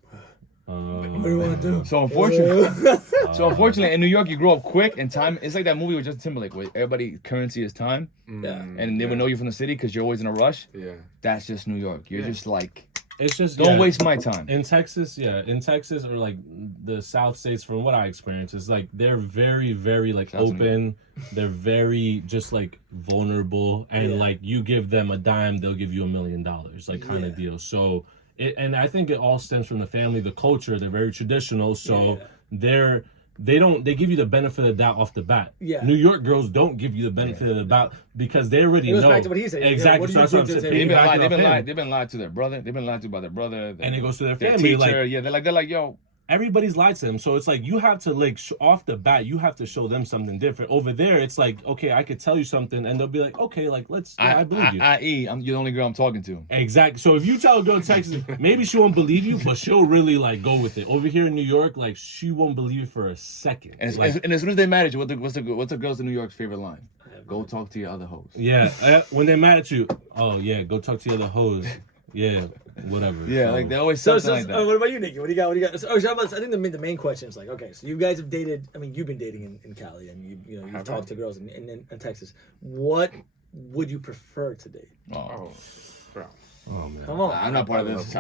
What do you want to do? So unfortunately, in New York, you grow up quick, and time. It's like that movie with Justin Timberlake, where everybody currency is time. Yeah. And they would know you from the city because you're always in a rush. Yeah. That's just New York. You're just like. It's just don't waste my time. In Texas or like the South states, from what I experience, is like they're very, very open. They're very just vulnerable, and like you give them a dime, they'll give you $1 million, kind of deal. So and I think it all stems from the family, the culture. They're very traditional, so they give you the benefit of the doubt off the bat. Yeah. New York girls don't give you the benefit of the doubt because they already know. Back to what he said. Exactly. So that's what I'm saying. They've been lied to their brother. They've been lied to by their brother. And it goes to their Their family. teacher. They're like, yo. everybody's lied to them. So it's like you have to like off the bat, you have to show them something different. Over there, it's like, okay, I could tell you something, and they'll be like, okay, like let's. I believe you. I.e., you're the only girl I'm talking to. Exactly. So if you tell a girl in Texas, maybe she won't believe you, but she'll really like go with it. Over here in New York, like she won't believe you for a second. And, and as soon as they mad at you, what's the girls in New York's favorite line? Go talk to your other hoes. Yeah, when they're mad at you, oh yeah, go talk to your other hoes. Yeah, whatever. Yeah, so, like they always something like that. What about you, Nikki? What do you got? What do you got? I think the main question is like, okay, so you guys have dated. I mean, you've been dating in Cali, and you've talked to girls in Texas. What would you prefer to date? Bro. Oh man, come on. I'm not part of this.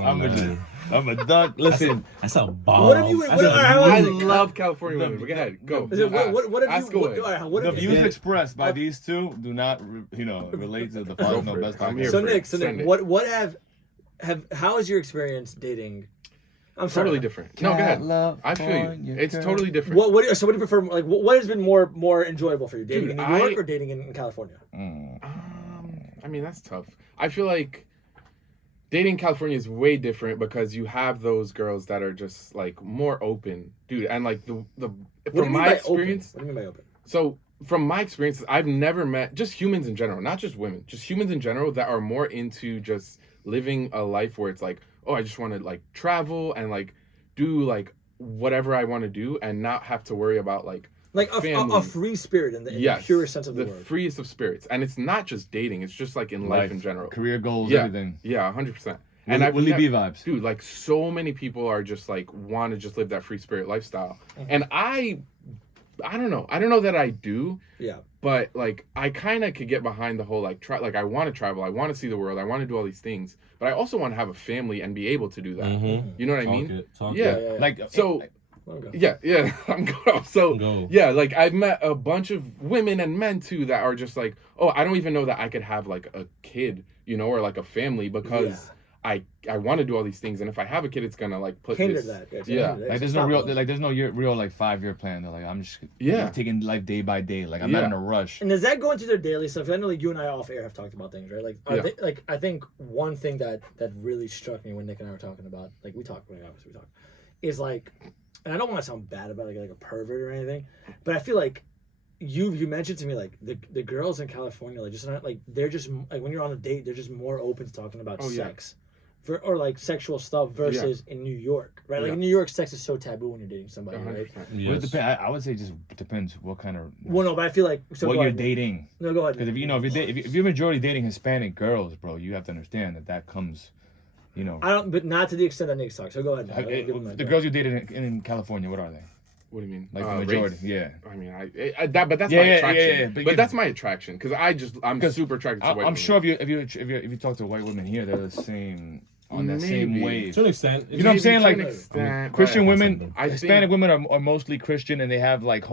I'm a duck. Listen, that's a bomb. What have you? I love California women. Go ahead, go. What have you? The views expressed by these two do not, relate to the Father No Best podcast. So Nick, how is your experience dating? I'm sorry. Totally different. No, go ahead. I feel you. It's totally different. What do you prefer? Like, what has been more enjoyable for you, dating in New York or dating in California? I mean, that's tough. I feel like dating in California is way different because you have those girls that are just like more open, dude. And like from my experience, what do you mean by open? So from my experiences, I've never met just humans in general, not just women, just humans in general that are more into just living a life where it's like, oh, I just want to like travel and like do like whatever I want to do and not have to worry about like a free spirit in the purest sense of the word. The freest of spirits. And it's not just dating, it's just like in life in general. Career goals, everything. Yeah, 100%. And Willie B vibes. Dude, like so many people are just like want to just live that free spirit lifestyle. Mm-hmm. And I don't know. I don't know that I do. Yeah. But like I kind of could get behind the whole like I want to travel, I want to see the world, I want to do all these things, but I also want to have a family and be able to do that. Mm-hmm. You know what I mean? Yeah. Like so yeah, I'm going. So yeah, like I've met a bunch of women and men too that are just like, oh, I don't even know that I could have like a kid, or like a family because I want to do all these things, and if I have a kid, it's gonna like put hinder this. That. Yeah, like there's no real like 5-year plan. They're like, I'm just taking life day by day. Like I'm not in a rush. And does that go into their daily stuff? I know like you and I off air have talked about things, right? Like I think one thing that really struck me when Nick and I were talking about, like we talk, is like. And I don't want to sound bad about like a pervert or anything, but I feel like you mentioned to me like the girls in California like just not like they're just like when you're on a date they're just more open to talking about sex, or like sexual stuff versus in New York, right? Like in New York, sex is so taboo when you're dating somebody, right? Yes. Well, I would say just depends what kind of. Well, no, but I feel like what you're dating. No, go ahead. Because if you're majority dating Hispanic girls, bro, you have to understand that comes. I don't, but not to the extent that Nick's talking. So go ahead. The girls you dated in California, what are they? What do you mean? Like the majority, race? yeah. I mean, but that's my attraction. But that's my attraction because I'm super attracted to white women. I'm sure if you talk to white women here, they're the same on that same wave. To an extent, you know what I'm saying? Like Christian women, Hispanic women are mostly Christian, and they have like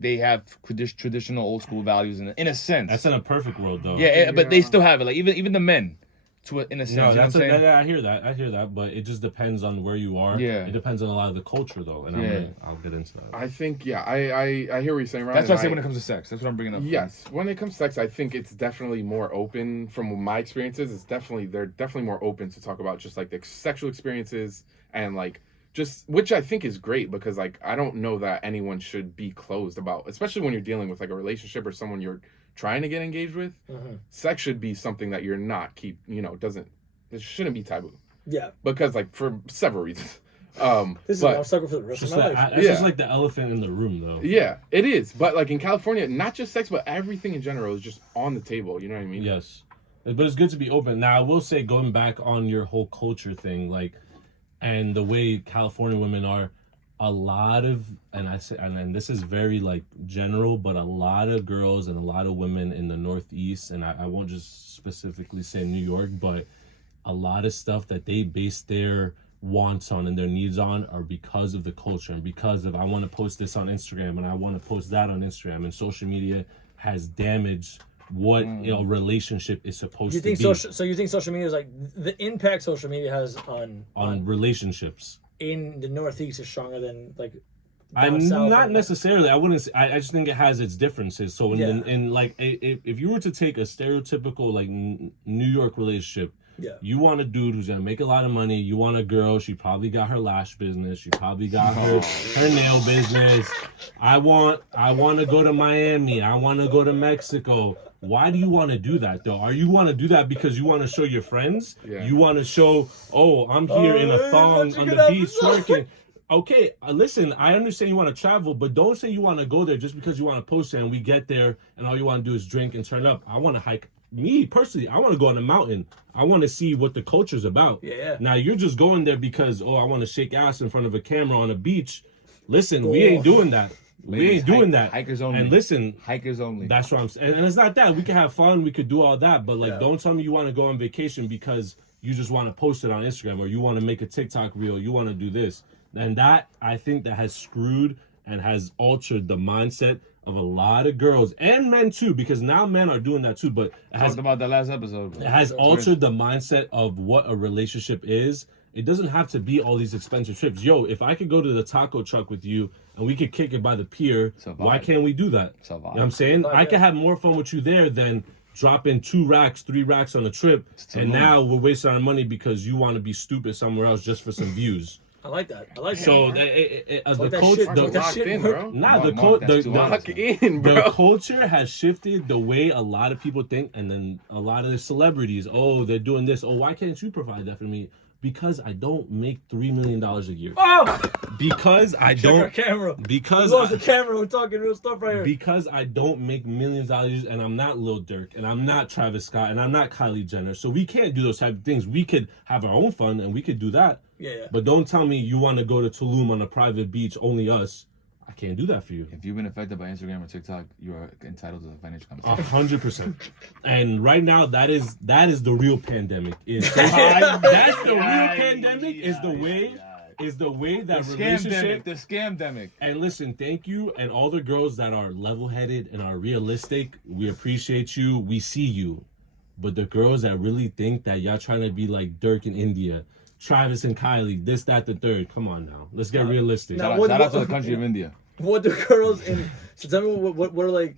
they have traditional old school values in a sense. That's in a perfect world, though. Yeah, but they still have it. Like even the men. In a sense, no, that's I hear that, but it just depends on where you are. Yeah, it depends on a lot of the culture, though, and I'll get into that. I think, I hear what you're saying, Ryan. That's what I say when it comes to sex. That's what I'm bringing up. Yes, when it comes to sex, I think it's definitely more open. From my experiences, they're definitely more open to talk about just like the sexual experiences and like just which I think is great because like I don't know that anyone should be closed about, especially when you're dealing with like a relationship or someone you're trying to get engaged with. Sex should be something that you're not it shouldn't be taboo. Yeah, because like for several reasons. This is a struggle for the rest of my life. It's just like the elephant in the room, though. Yeah, it is. But like in California, not just sex, but everything in general is just on the table. You know what I mean? Yes, but it's good to be open. Now I will say, going back on your whole culture thing, like, and the way California women are. A lot of, and I say, and this is very like general, but a lot of girls and a lot of women in the Northeast, and I won't just specifically say New York, but a lot of stuff that they base their wants on and their needs on are because of the culture and because of I want to post this on Instagram and I want to post that on Instagram, and social media has damaged what a relationship is supposed to be. So you think social media is like the impact social media has on relationships in the Northeast is stronger than like I'm not necessarily. I wouldn't say, I just think it has its differences. So in like if you were to take a stereotypical like New York relationship Yeah. You want a dude who's gonna make a lot of money. You want a girl. She probably got her lash business. She probably got her nail business. I want to go to Miami. I want to go to Mexico. Why do you want to do that though? Are you want to do that because you want to show your friends? Yeah. You want to show, oh, I'm here in a thong on the beach twerking. Okay, listen, I understand you want to travel, but don't say you want to go there just because you want to post it and we get there and all you want to do is drink and turn up. I want to hike. Me, personally, I want to go on a mountain. I want to see what the culture's about. Yeah. Now, you're just going there because, I want to shake ass in front of a camera on a beach. Listen, we ain't doing that. We ain't doing that. Hikers only. And listen. Hikers only. That's what I'm saying. And it's not that. We can have fun. We could do all that. But, don't tell me you want to go on vacation because you just want to post it on Instagram or you want to make a TikTok reel. You want to do this. And that, I think, that has screwed and has altered the mindset of a lot of girls and men too, because now men are doing that too. But it has, talked about that last episode. It has altered the mindset of what a relationship is. It doesn't have to be all these expensive trips. Yo, if I could go to the taco truck with you and we could kick it by the pier, why can't we do that? You know what I'm saying? I could have more fun with you there than dropping 2 racks, 3 racks on a trip, and now we're wasting our money because you want to be stupid somewhere else just for some views. I like that. I like so that. The culture has shifted the way a lot of people think, and then a lot of the celebrities, they're doing this. Why can't you provide that for me? Because I don't make $3 million a year. Oh! Because I don't. Our camera. Because we lost the camera. We're talking real stuff right here. Because I don't make millions of dollars, and I'm not Lil Durk, and I'm not Travis Scott, and I'm not Kylie Jenner. So we can't do those type of things. We could have our own fun, and we could do that. Yeah. But don't tell me you want to go to Tulum on a private beach, only us. I can't do that for you. If you've been affected by Instagram or TikTok, you are entitled to the financial compensation. 100%. And right now, that is the real pandemic. That's the real pandemic. Is the way that the relationship. The scamdemic. And listen, thank you, and all the girls that are level-headed and are realistic. We appreciate you. We see you. But the girls that really think that y'all trying to be like Dirk in India, Travis and Kylie, this, that, the third. Come on now. Let's get realistic. Shout out to the country of India. What do girls in... So tell me what are like...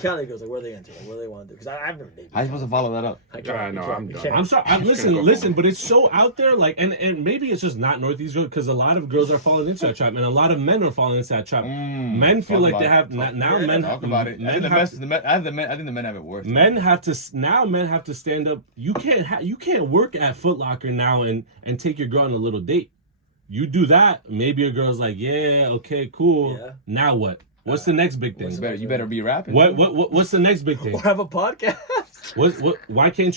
Cali girls, like, where are they into? Like, what do they want to do? Because I've never dated. How are you supposed to follow that up? I'm done. I'm sorry. Listen, but it's so out there. Like, and maybe it's just not Northeast girls, because a lot of girls are falling into that trap, and a lot of men are falling into that trap. Men feel like they have now. Men talk about it. I think the men have it worse. Men have to stand up. You can't work at Foot Locker now and take your girl on a little date. You do that, maybe a girl's like, yeah, okay, cool. Yeah. Now what? What's the next big thing? You better be rapping. What's the next big thing? Or have a podcast. Why can't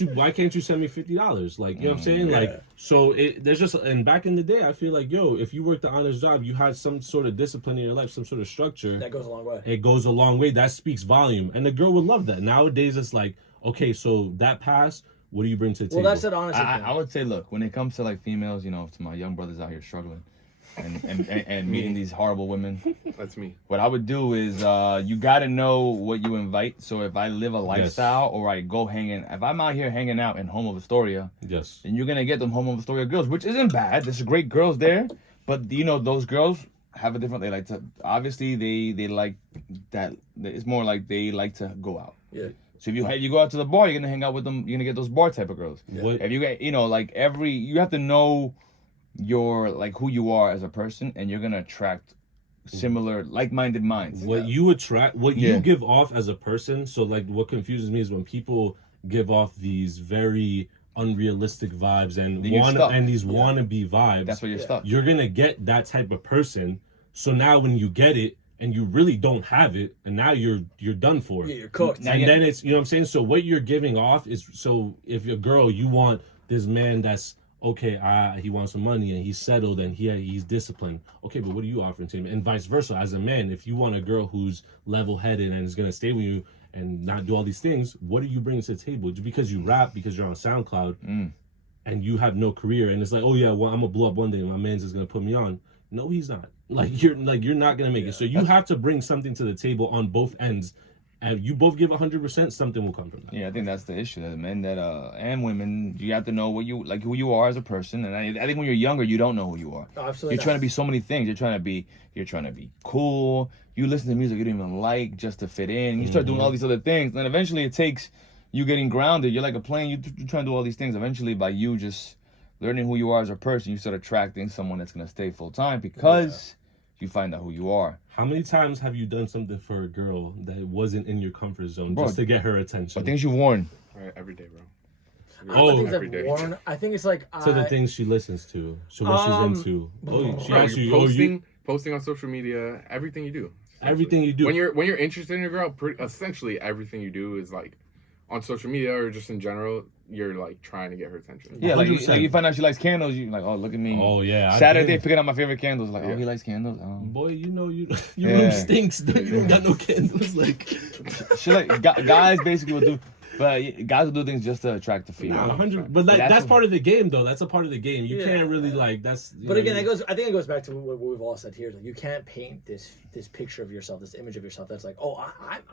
you send me $50? Like, you know what I'm saying? Yeah. Like, so there's just, and back in the day, I feel like, if you worked the honest job, you had some sort of discipline in your life, some sort of structure. That goes a long way. It goes a long way. That speaks volume. And the girl would love that. Nowadays, it's like, okay, so that passed, what do you bring to the table? Well, that's it, honestly. I would say, look, when it comes to like females, to my young brothers out here struggling, and meeting these horrible women. That's me. What I would do is you got to know what you invite. So if I live a lifestyle or I go if I'm out here hanging out in Home of Astoria, yes, then you're going to get them Home of Astoria girls, which isn't bad. There's great girls there. But, those girls have a different, they like to, obviously they like that. It's more like they like to go out. Yeah. So if you go out to the bar, you're going to hang out with them. You're going to get those bar type of girls. Yeah. If you get, you have to know who you are as a person, and you're gonna attract similar like-minded minds. You give off as a person. So like, what confuses me is when people give off these very unrealistic vibes and wannabe vibes. That's where you're stuck. You're gonna get that type of person. So now when you get it and you really don't have it, and now you're done for. Yeah, you're cooked. And then it's, you know what I'm saying. So what you're giving off is, so if you're a girl, you want this man that's, okay, he wants some money and he's settled and he's disciplined. Okay, but what are you offering to him? And vice versa. As a man, if you want a girl who's level-headed and is going to stay with you and not do all these things, what are you bringing to the table? Just because you rap, because you're on SoundCloud, and you have no career, and it's like, oh yeah, well, I'm going to blow up one day and my man's just going to put me on. No, he's not. You're not going to make it. So you have to bring something to the table on both ends. And you both give 100%, something will come from that. Yeah, I think that's the issue. That men and women, you have to know who you are as a person. And I think when you're younger, you don't know who you are. Oh, absolutely. You're trying to be so many things. You're trying to be cool. You listen to music you don't even like just to fit in. You start doing all these other things, and then eventually it takes, you getting grounded. You're like a plane. You're trying to do all these things. Eventually, by you just learning who you are as a person, you start attracting someone that's gonna stay full time because you find out who you are. How many times have you done something for a girl that wasn't in your comfort zone just to get her attention? Things you've worn. Every day, bro. Every day. I think it's like to the things she listens to, so what she's into. She asks you, posting on social media, everything you do. Everything you do. When you're interested in a girl, essentially everything you do is like on social media or just in general. You're like trying to get her attention. Yeah, like you find out she likes candles. You like, oh, look at me. Oh yeah. Saturday picking out my favorite candles. Like, oh, he likes candles. Boy, you room stinks. You don't got no candles. Like, she like guys basically will do. But guys will do things just to attract the female. 100. But like that's part of the game, though. That's a part of the game. You can't really like that's. But again, I think it goes back to what we've all said here. Like, you can't paint this picture of yourself, this image of yourself. That's like, oh,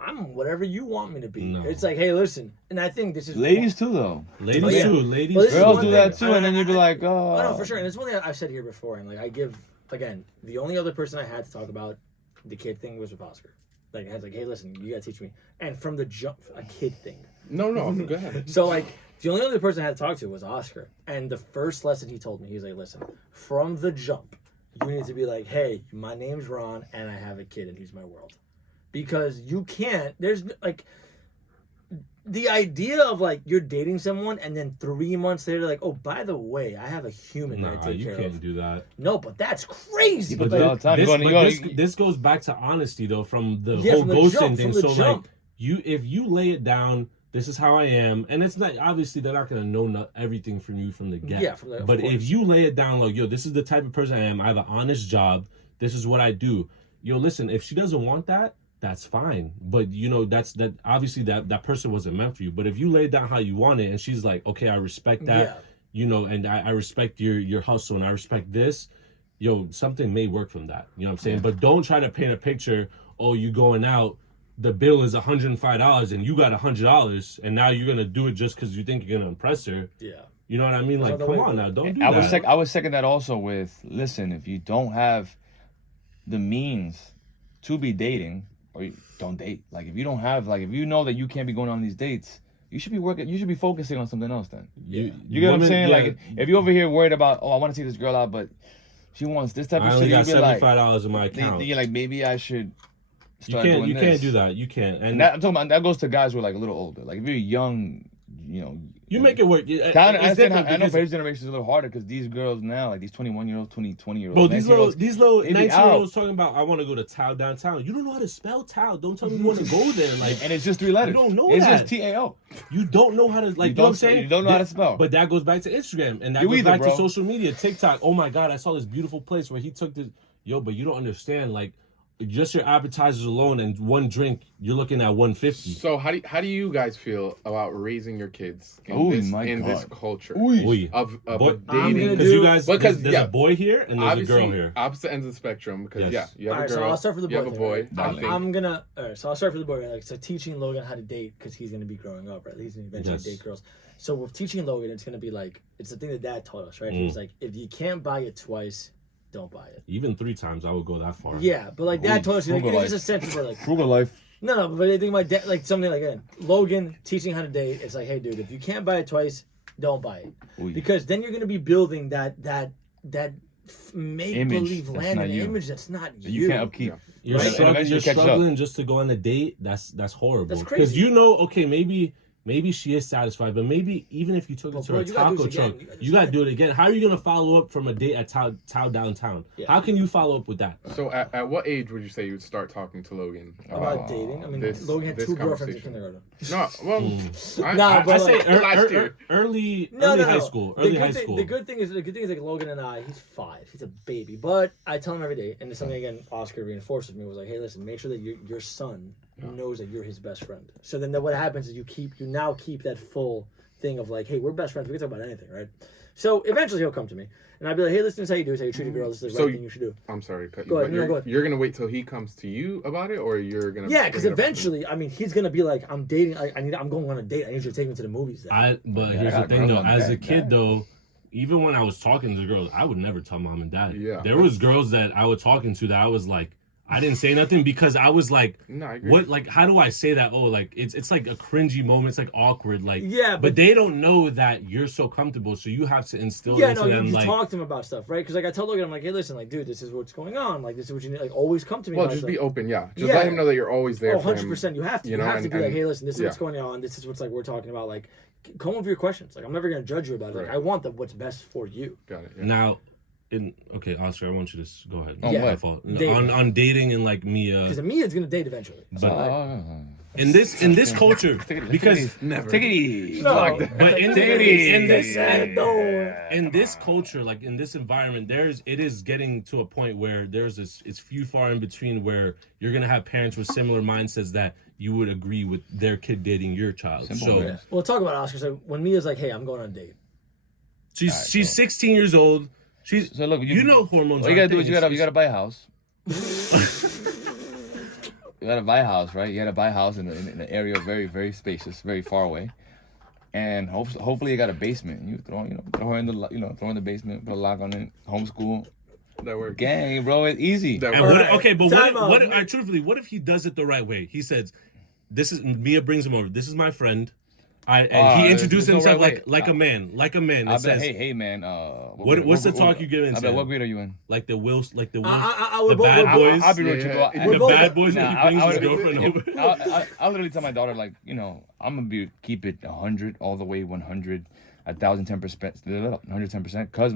I'm whatever you want me to be. No. It's like, hey, listen, and I think this is ladies too, though. Ladies too. Ladies, girls do that too, and then you'd be like, oh. Oh no, for sure. And it's one thing I've said here before, and like I give again, the only other person I had to talk about the kid thing was with Oscar. Like, I was like, hey, listen, you gotta teach me. And from the jump, a kid thing. No, go ahead. So, like, the only other person I had to talk to was Oscar. And the first lesson he told me, he's like, listen, from the jump, you need to be like, hey, my name's Ron, and I have a kid, and he's my world. Because you can't, there's, like, the idea of, like, you're dating someone, and then 3 months later, like, oh, by the way, I have a human that I take care of. You can't do that. No, but that's crazy. But this goes back to honesty, though, from the whole ghosting thing. So, like, if you lay it down, this is how I am, and it's not, obviously, they're not going to know everything from you from the get. Yeah, but if you lay it down, like, yo, this is the type of person I am. I have an honest job. This is what I do. Yo, listen, if she doesn't want that, that's fine. But, that obviously that person wasn't meant for you. But if you lay it down how you want it, and she's like, okay, I respect that, and I respect your hustle, and I respect this, yo, something may work from that. You know what I'm saying? But don't try to paint a picture, oh, you going out, the bill is $105 and you got $100, and now you're gonna do it just because you think you're gonna impress her. Yeah. You know what I mean? Like, come on now, don't do that. I would second that also with, listen, if you don't have the means to be dating, or don't date. Like, if you don't have, like, if you know that you can't be going on these dates, you should be focusing on something else then. You get what I'm saying? Yeah. Like, if you're over here worried about, oh, I want to see this girl out, but she wants this type of shit, you'd be like, $75 in my account. You're like, maybe I should. You can't do that. You can't. And I'm talking about, that goes to guys who are like a little older. Like, if you're young, you make it work. I know for his generation is a little harder because these girls now, like these 21-year-olds, 20-year-olds. Bro, these little 19-year-olds talking about, I want to go to Tao downtown. You don't know how to spell Tao. Don't tell me you want to go there. Like, and it's just 3 letters. You don't know it's that. It's just TAO. You don't know how to, like, you know what I'm saying? You don't know how to spell. But that goes back to Instagram, and that goes back to social media, TikTok. Oh my God, I saw this beautiful place where he took this. Yo, but you don't understand, like, just your appetizers alone and one drink, you're looking at $150. So how do you guys feel about raising your kids in this culture of dating? Because there's a boy here and there's a girl here. Opposite ends of the spectrum. Because you have a girl. So I'll start for the boy. You have a boy. So I'll start for the boy. Like, so teaching Logan how to date because he's gonna be growing up, right? He's gonna eventually date girls. So with teaching Logan, it's gonna be like, it's the thing that Dad taught us, right? He was like, if you can't buy it twice, don't buy it. Even 3 times, I would go that far. Yeah, but like Dad told us, like, it's a sense of like frugal life. No, but I think my dad, like something like Logan teaching how to date. It's like, hey, dude, if you can't buy it twice, don't buy it, because then you're gonna be building that make believe land an image that's not you. You can't upkeep. You're struggling just to go on a date. That's horrible. That's crazy. Because okay, maybe she is satisfied, but maybe even if you took it to a taco truck, you got to do it again. How are you going to follow up from a date at Tao downtown? Yeah. How can you follow up with that? So at what age would you say you would start talking to Logan? About dating? I mean, Logan had 2 girlfriends in kindergarten. No, well, I say early high school. The good thing is like Logan and I, he's 5. He's a baby. But I tell him every day, and it's something, again, Oscar reinforces me, was like, hey, listen, make sure that your son knows that you're his best friend. So then what happens is you now keep that full thing of like, hey, we're best friends. We can talk about anything, right? So eventually he'll come to me, and I'll be like, hey, listen, this is how you do it. This is how you treat a girl. This is the right thing you should do. I'm sorry to cut you. Go ahead. Go ahead. You're going to wait till he comes to you about it, or you're going to... Yeah, because eventually, I mean, he's going to be like, I'm dating. I'm going on a date. I need you to take me to the movies then. But here's the thing, though. As a kid, though, even when I was talking to girls, I would never tell mom and dad. Yeah. There was girls that I was talking to that I was like, I didn't say nothing because I was like, No, I agree. what, like, how do I say that? Oh, like, it's like a cringy moment. It's like awkward. Like, Yeah, but they don't know that you're so comfortable. So you have to instill Yeah, into no, them, you like, talk to them about stuff, right? Because like I tell Logan, I'm like, hey, listen, like, dude, this is what's going on. Like, this is what you need. Like, always come to me. Well, about just stuff. be open, yeah. Just Yeah. let him know that you're always there. Oh, for 100%. You have to. you You know, have to be like, and- hey, listen, this is yeah. what's going on. This is what's like we're talking about. Like, come with your questions. Like, I'm never gonna judge you about it. Like, Right. I want what's best for you. Got it. Yeah. now, okay, Oscar, I want you to go ahead. On My what? fault. Dating. On dating and like Mia. Because Mia's gonna date eventually. But in this culture, because Never. Take it easy. No, Like that. but in no. this culture, like in this environment, it is getting to a point where it's few far in between where you're gonna have parents with similar mindsets that you would agree with their kid dating your child. Simple So as. Well, talk about Oscar. So when Mia's like, hey, I'm going on a date. she's 16 years old. She's So look, you know hormones. All you gotta do is aren't you gotta buy a house. You gotta buy a house, right? You gotta buy a house in an area very, very spacious, very far away, and hopefully you got a basement. You throw her in the basement, put a lock on it, homeschool, That works. gang, bro. It's easy. That And works. what, okay, but Time out. truthfully, what if he does it the right way? He says, "This is Mia brings him over. This is my friend." And he introduced there's no himself right like a man. I It bet. says, Hey, man. what's the talk you giving? I bet. What grade are you in? Like the Wills, we're the both- bad boys. I'll be real with you, bro. Yeah. the both- bad boys when he Nah, brings I his would- girlfriend over. I'll literally tell my daughter, like, I'm gonna keep it 100 all the way, 100, 1,010%, 110%, cause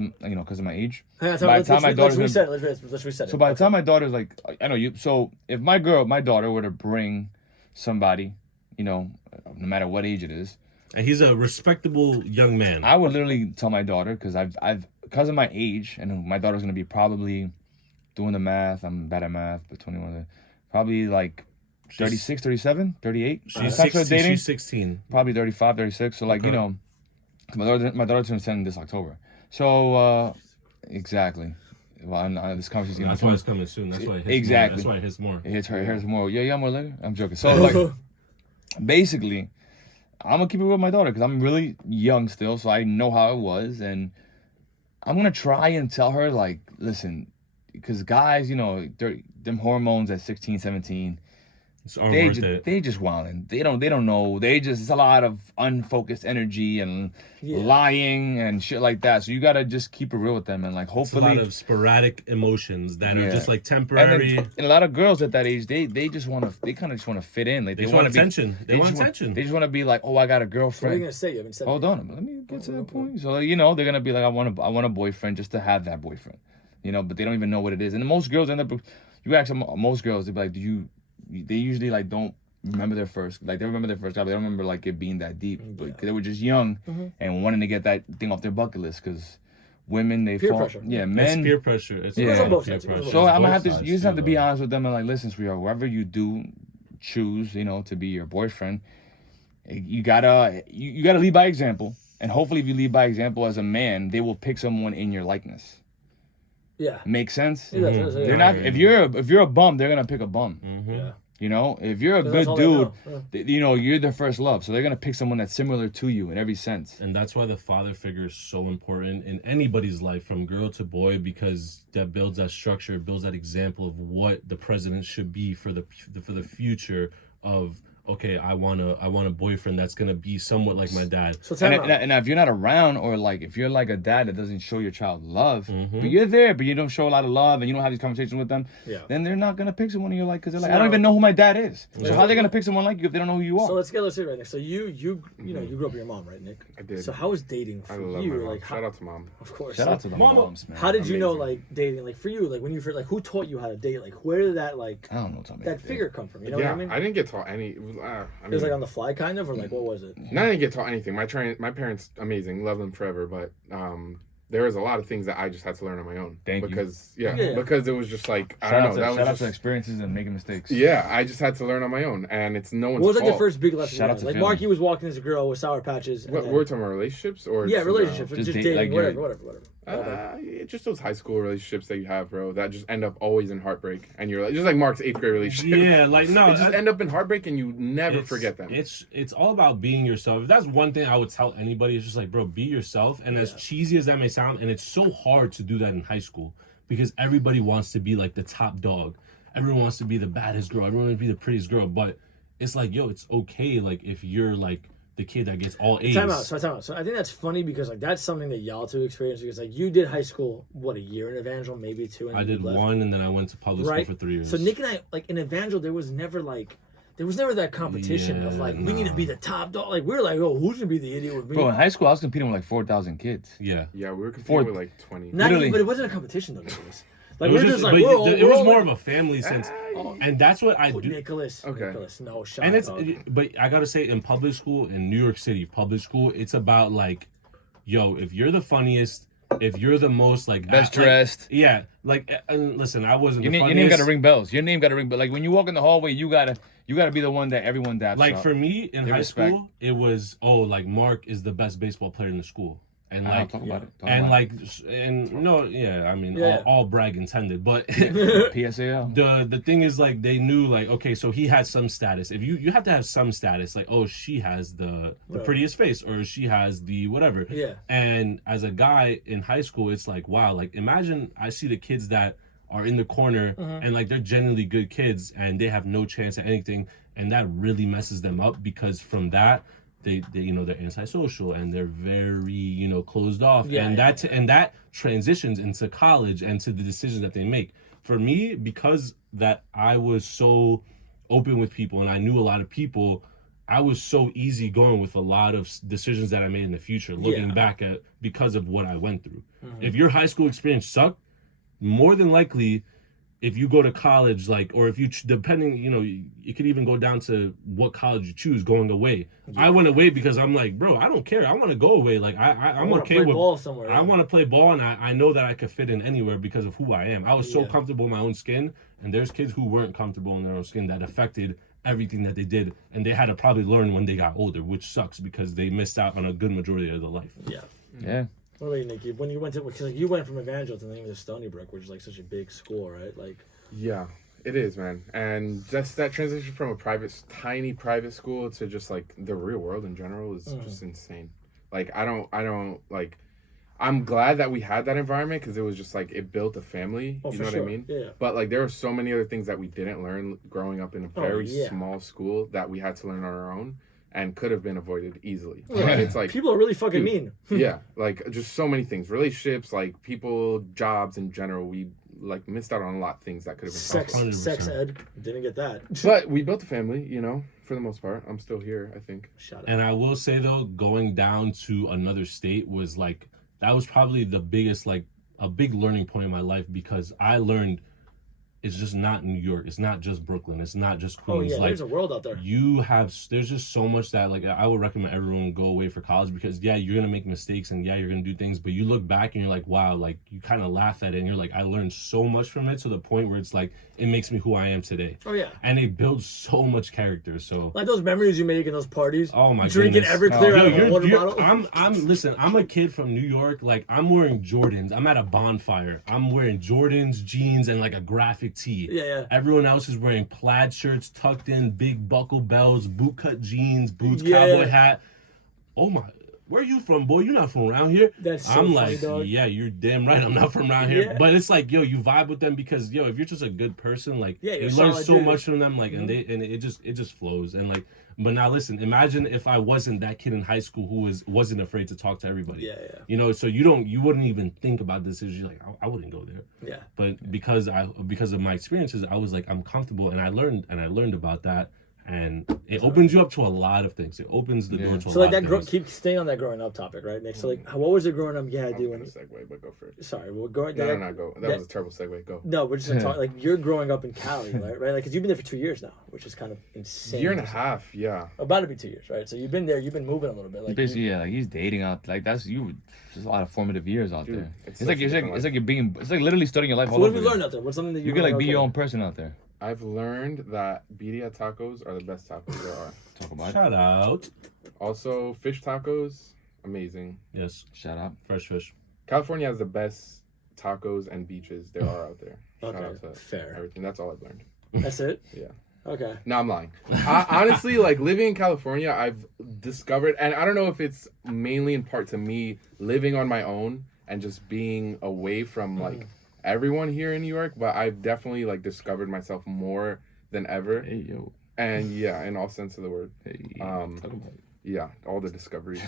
of my age. Hang on, By the time my daughter's let's gonna- reset it. Let's reset it. So by the time my daughter's like, I know you. So if my daughter were to bring somebody, no matter what age it is, And he's a respectable young man. I would literally tell my daughter, because of my age, and my daughter's gonna be probably doing the math. I'm bad at math, but 21, probably like 36, 37, 38. She's Time for 16. dating, She's 16. probably 35, 36. So like, Okay. my daughter turns 10 this October. So exactly. Well, this conversation That's why it's coming soon. That's why it hits Exactly. more. That's why it hits more. It hits more. Yeah, more later. I'm joking. So like, basically, I'm gonna keep it with my daughter because I'm really young still, so I know how it was, and I'm gonna try and tell her, like, listen, because guys, them hormones at 16, 17, they just wildin'. They don't know. It's a lot of unfocused energy and lying and shit like that. So you gotta just keep it real with them, and like, It's a hopefully, lot of sporadic emotions that are Yeah. just like and temporary. then, and a lot of girls at that age, they kind of just want to fit in. Like They just want want attention. They want attention. They just want to be like, oh, I got a What are you girlfriend. gonna say? You haven't said. Hold on, let me get to that point. So they're gonna be like, I want a boyfriend just to have that boyfriend, but they don't even know what it is. And most girls end up, you ask them, most girls, they be like, they usually like don't remember their first, like they remember their first job. They don't remember like it being that deep, but 'cause they were just young and wanting to get that thing off their bucket list. Because women, they Peer fall, pressure. yeah, It's men. peer pressure. It's Yeah. on both peer sides. It was on pressure. both So It's I'm gonna both have to. You just have to be sides, honest with them and like, listen, sweetheart, whoever you do choose, to be your boyfriend, you gotta lead by example. And hopefully, if you lead by example as a man, they will pick someone in your likeness. Yeah. Make sense? It does, it does, They're yeah. not. If you're a bum, they're gonna pick a bum. Yeah. If you're a That's good all they dude, know. you're their first love. So they're gonna pick someone that's similar to you in every sense. And that's why the father figure is so important in anybody's life, from girl to boy, because that builds that structure, it builds that example of what the president should be for the future of. Okay, I want a boyfriend that's gonna be somewhat like my dad. So time out. And if you're not around, or like if you're like a dad that doesn't show your child love, but you're there, but you don't show a lot of love, and you don't have these conversations with them, then they're not gonna pick someone you like, because they're like, I don't even know who my dad is. So how are they gonna pick someone like you if they don't know who you are? So let's get right now. So you grew up with your mom, right, Nick? I did. So how was dating I for love you? my mom. Like, Shout out to mom. of course. Shout out to the Mama. moms, man. How did you know, Amazing. like, dating? Like, for you, like, when you first, like, who taught you how to date? Like, where did that, like, I don't know. Tell me that figure come from? You know Yeah, what I mean? I didn't get taught any. It was like on the fly, kind of, or like, what was it? No, I didn't get taught anything. My parents, amazing, love them forever. But there was a lot of things that I just had to learn on my own. Thank you. because Yeah. because it was just like I Shout don't out know. That to, was shout out just, to experiences and making mistakes. yeah. I just had to learn on my own, and it's no one's What was like fault. the first big lesson? Shout you out had? to Like, Philly. Marky was walking as a girl with Sour Patches. and What then- we're talking about relationships or Yeah, just, relationships, Just just date, dating, like, whatever. Just those high school relationships that you have, bro, that just end up always in heartbreak, and you're like, just like Mark's 8th grade relationship. Yeah, like no, They just end up in heartbreak, and you never it's- forget them. It's all about being yourself. If that's one thing I would tell anybody, it's just like, bro, be yourself. And as cheesy as that may sound, and it's so hard to do that in high school because everybody wants to be like the top dog. everyone wants to be the baddest girl, everyone wants to be the prettiest girl, but it's like, yo, it's okay, like, if you're like the kid that gets all A's. Time out. So I think that's funny because like that's something that y'all two experienced because like you did high school, what, a year in Evangel, maybe 2, and I did 1, and then I went to public school for 3 years. So Nick and I, like in Evangel, there was never that competition of like we need to be the top dog. Like we're like, oh, who's gonna be the idiot with me? Bro, in high school I was competing with like 4,000 kids. Yeah, we were competing with like 20. But it wasn't a competition though, Nicholas. Like it was we're just like it was more of a family sense, and that's what I do. Nicholas, no shot. And but I gotta say, in public school, in New York City, public school, it's about like, yo, if you're the funniest, if you're the most like best dressed, and listen, I wasn't. Your name gotta ring bells. Your name gotta ring bells. Like when you walk in the hallway, you gotta be the one that everyone daps. Like up. for me in high school, it was like Mark is the best baseball player in the school. And like, talk about it. All brag intended, but PSAL. The thing is like they knew like, okay, so he had some status. If you have to have some status, like, oh, she has the prettiest face, or she has the whatever. Yeah. And as a guy in high school, it's like, wow, like imagine I see the kids that are in the corner and like they're genuinely good kids and they have no chance at anything, and that really messes them up because from that. They they're antisocial and they're very closed off, and that transitions into college and to the decisions that they make. For me, because that I was so open with people and I knew a lot of people, I was so easy going with a lot of decisions that I made in the future. Looking back at because of what I went through. If your high school experience sucked, more than likely. If you go to college, like, or if you, depending, you could even go down to what college you choose going away. Yeah. I went away because I'm like, bro, I don't care. I want to go away. Like, I'm okay with ball somewhere. I want to play ball, and I know that I could fit in anywhere because of who I am. I was so comfortable in my own skin, and there's kids who weren't comfortable in their own skin that affected everything that they did, and they had to probably learn when they got older, which sucks because they missed out on a good majority of their life. Yeah. Yeah. What about you, Nikki? When you went to, because you went from Evangel to the name of Stony Brook, which is like such a big school, right? Like. Yeah, it is, man. And just that transition from a tiny private school to just like the real world in general is just insane. Like I don't like. I'm glad that we had that environment because it was just like it built a family. You know what I mean? Yeah. But like there were so many other things that we didn't learn growing up in a very small school that we had to learn on our own. And could have been avoided easily. Right? It's like people are really fucking mean. Yeah, like just so many things, relationships, like people, jobs in general. We like missed out on a lot of things that could have been sex ed. Didn't get that. But we built a family, for the most part. I'm still here, I think. Shout out. And I will say though, going down to another state was like that was probably the biggest like a big learning point in my life because I learned. It's just not New York. It's not just Brooklyn. It's not just Queens. Like, there's a world out there. There's just so much that like I would recommend everyone go away for college because you're gonna make mistakes and you're gonna do things, but you look back and you're like, wow, like you kind of laugh at it and you're like, I learned so much from it to the point where it's like it makes me who I am today. Oh yeah. And it builds so much character. So like those memories you make in those parties. Oh my drinking goodness. Everclear out of a water bottle. I'm a kid from New York. Like I'm wearing Jordans. I'm at a bonfire. I'm wearing Jordans, jeans, and like a graphic tee. Yeah. Everyone else is wearing plaid shirts, tucked in, big buckle bells, bootcut jeans, boots, cowboy hat. Oh my, where are you from, boy? You're not from around here. That's so I'm funny, like, dog. yeah, you're damn right. I'm not from around here. Yeah. But it's like, yo, you vibe with them because, yo, if you're just a good person, like, you learn so dude. much from them, like, and it just flows. And like, but now listen, imagine if I wasn't that kid in high school who wasn't afraid to talk to everybody. Yeah. So you wouldn't even think about this issue. You're like, I wouldn't go there. Yeah. But because of my experiences, I was like, I'm comfortable, and I learned about that. And it opens you up to a lot of things. It opens the door to a lot of things. So like that, keep staying on that growing up topic, right, Nick? So like, what was it growing up? Yeah, I do. I was gonna segue, but go for it. Sorry, go. No, go. That was a terrible segue. Go. No, we're just gonna talk. Like you're growing up in Cali, right? Like, because you've been there for 2 years now, which is kind of insane. Year and a half, yeah. About to be 2 years, right? So you've been there. You've been moving a little bit. Like basically, like he's dating out. Like that's you. There's a lot of formative years out there. It's like literally studying your life. So what have you learned out there? What's something that you can like be your own person out there? I've learned that birria tacos are the best tacos there are. Talk about Shout out. Also, fish tacos, amazing. Yes. Shout out. Fresh fish. California has the best tacos and beaches there are out there. Shout out to fair. Everything. That's all I've learned. That's it? Yeah. Okay. No, I'm lying. Honestly, like living in California, I've discovered, and I don't know if it's mainly in part to me living on my own and just being away from like everyone here in New York, but I've definitely like discovered myself more than ever. Hey yo. And yeah, in all sense of the word. Hey. Yeah, all the discoveries.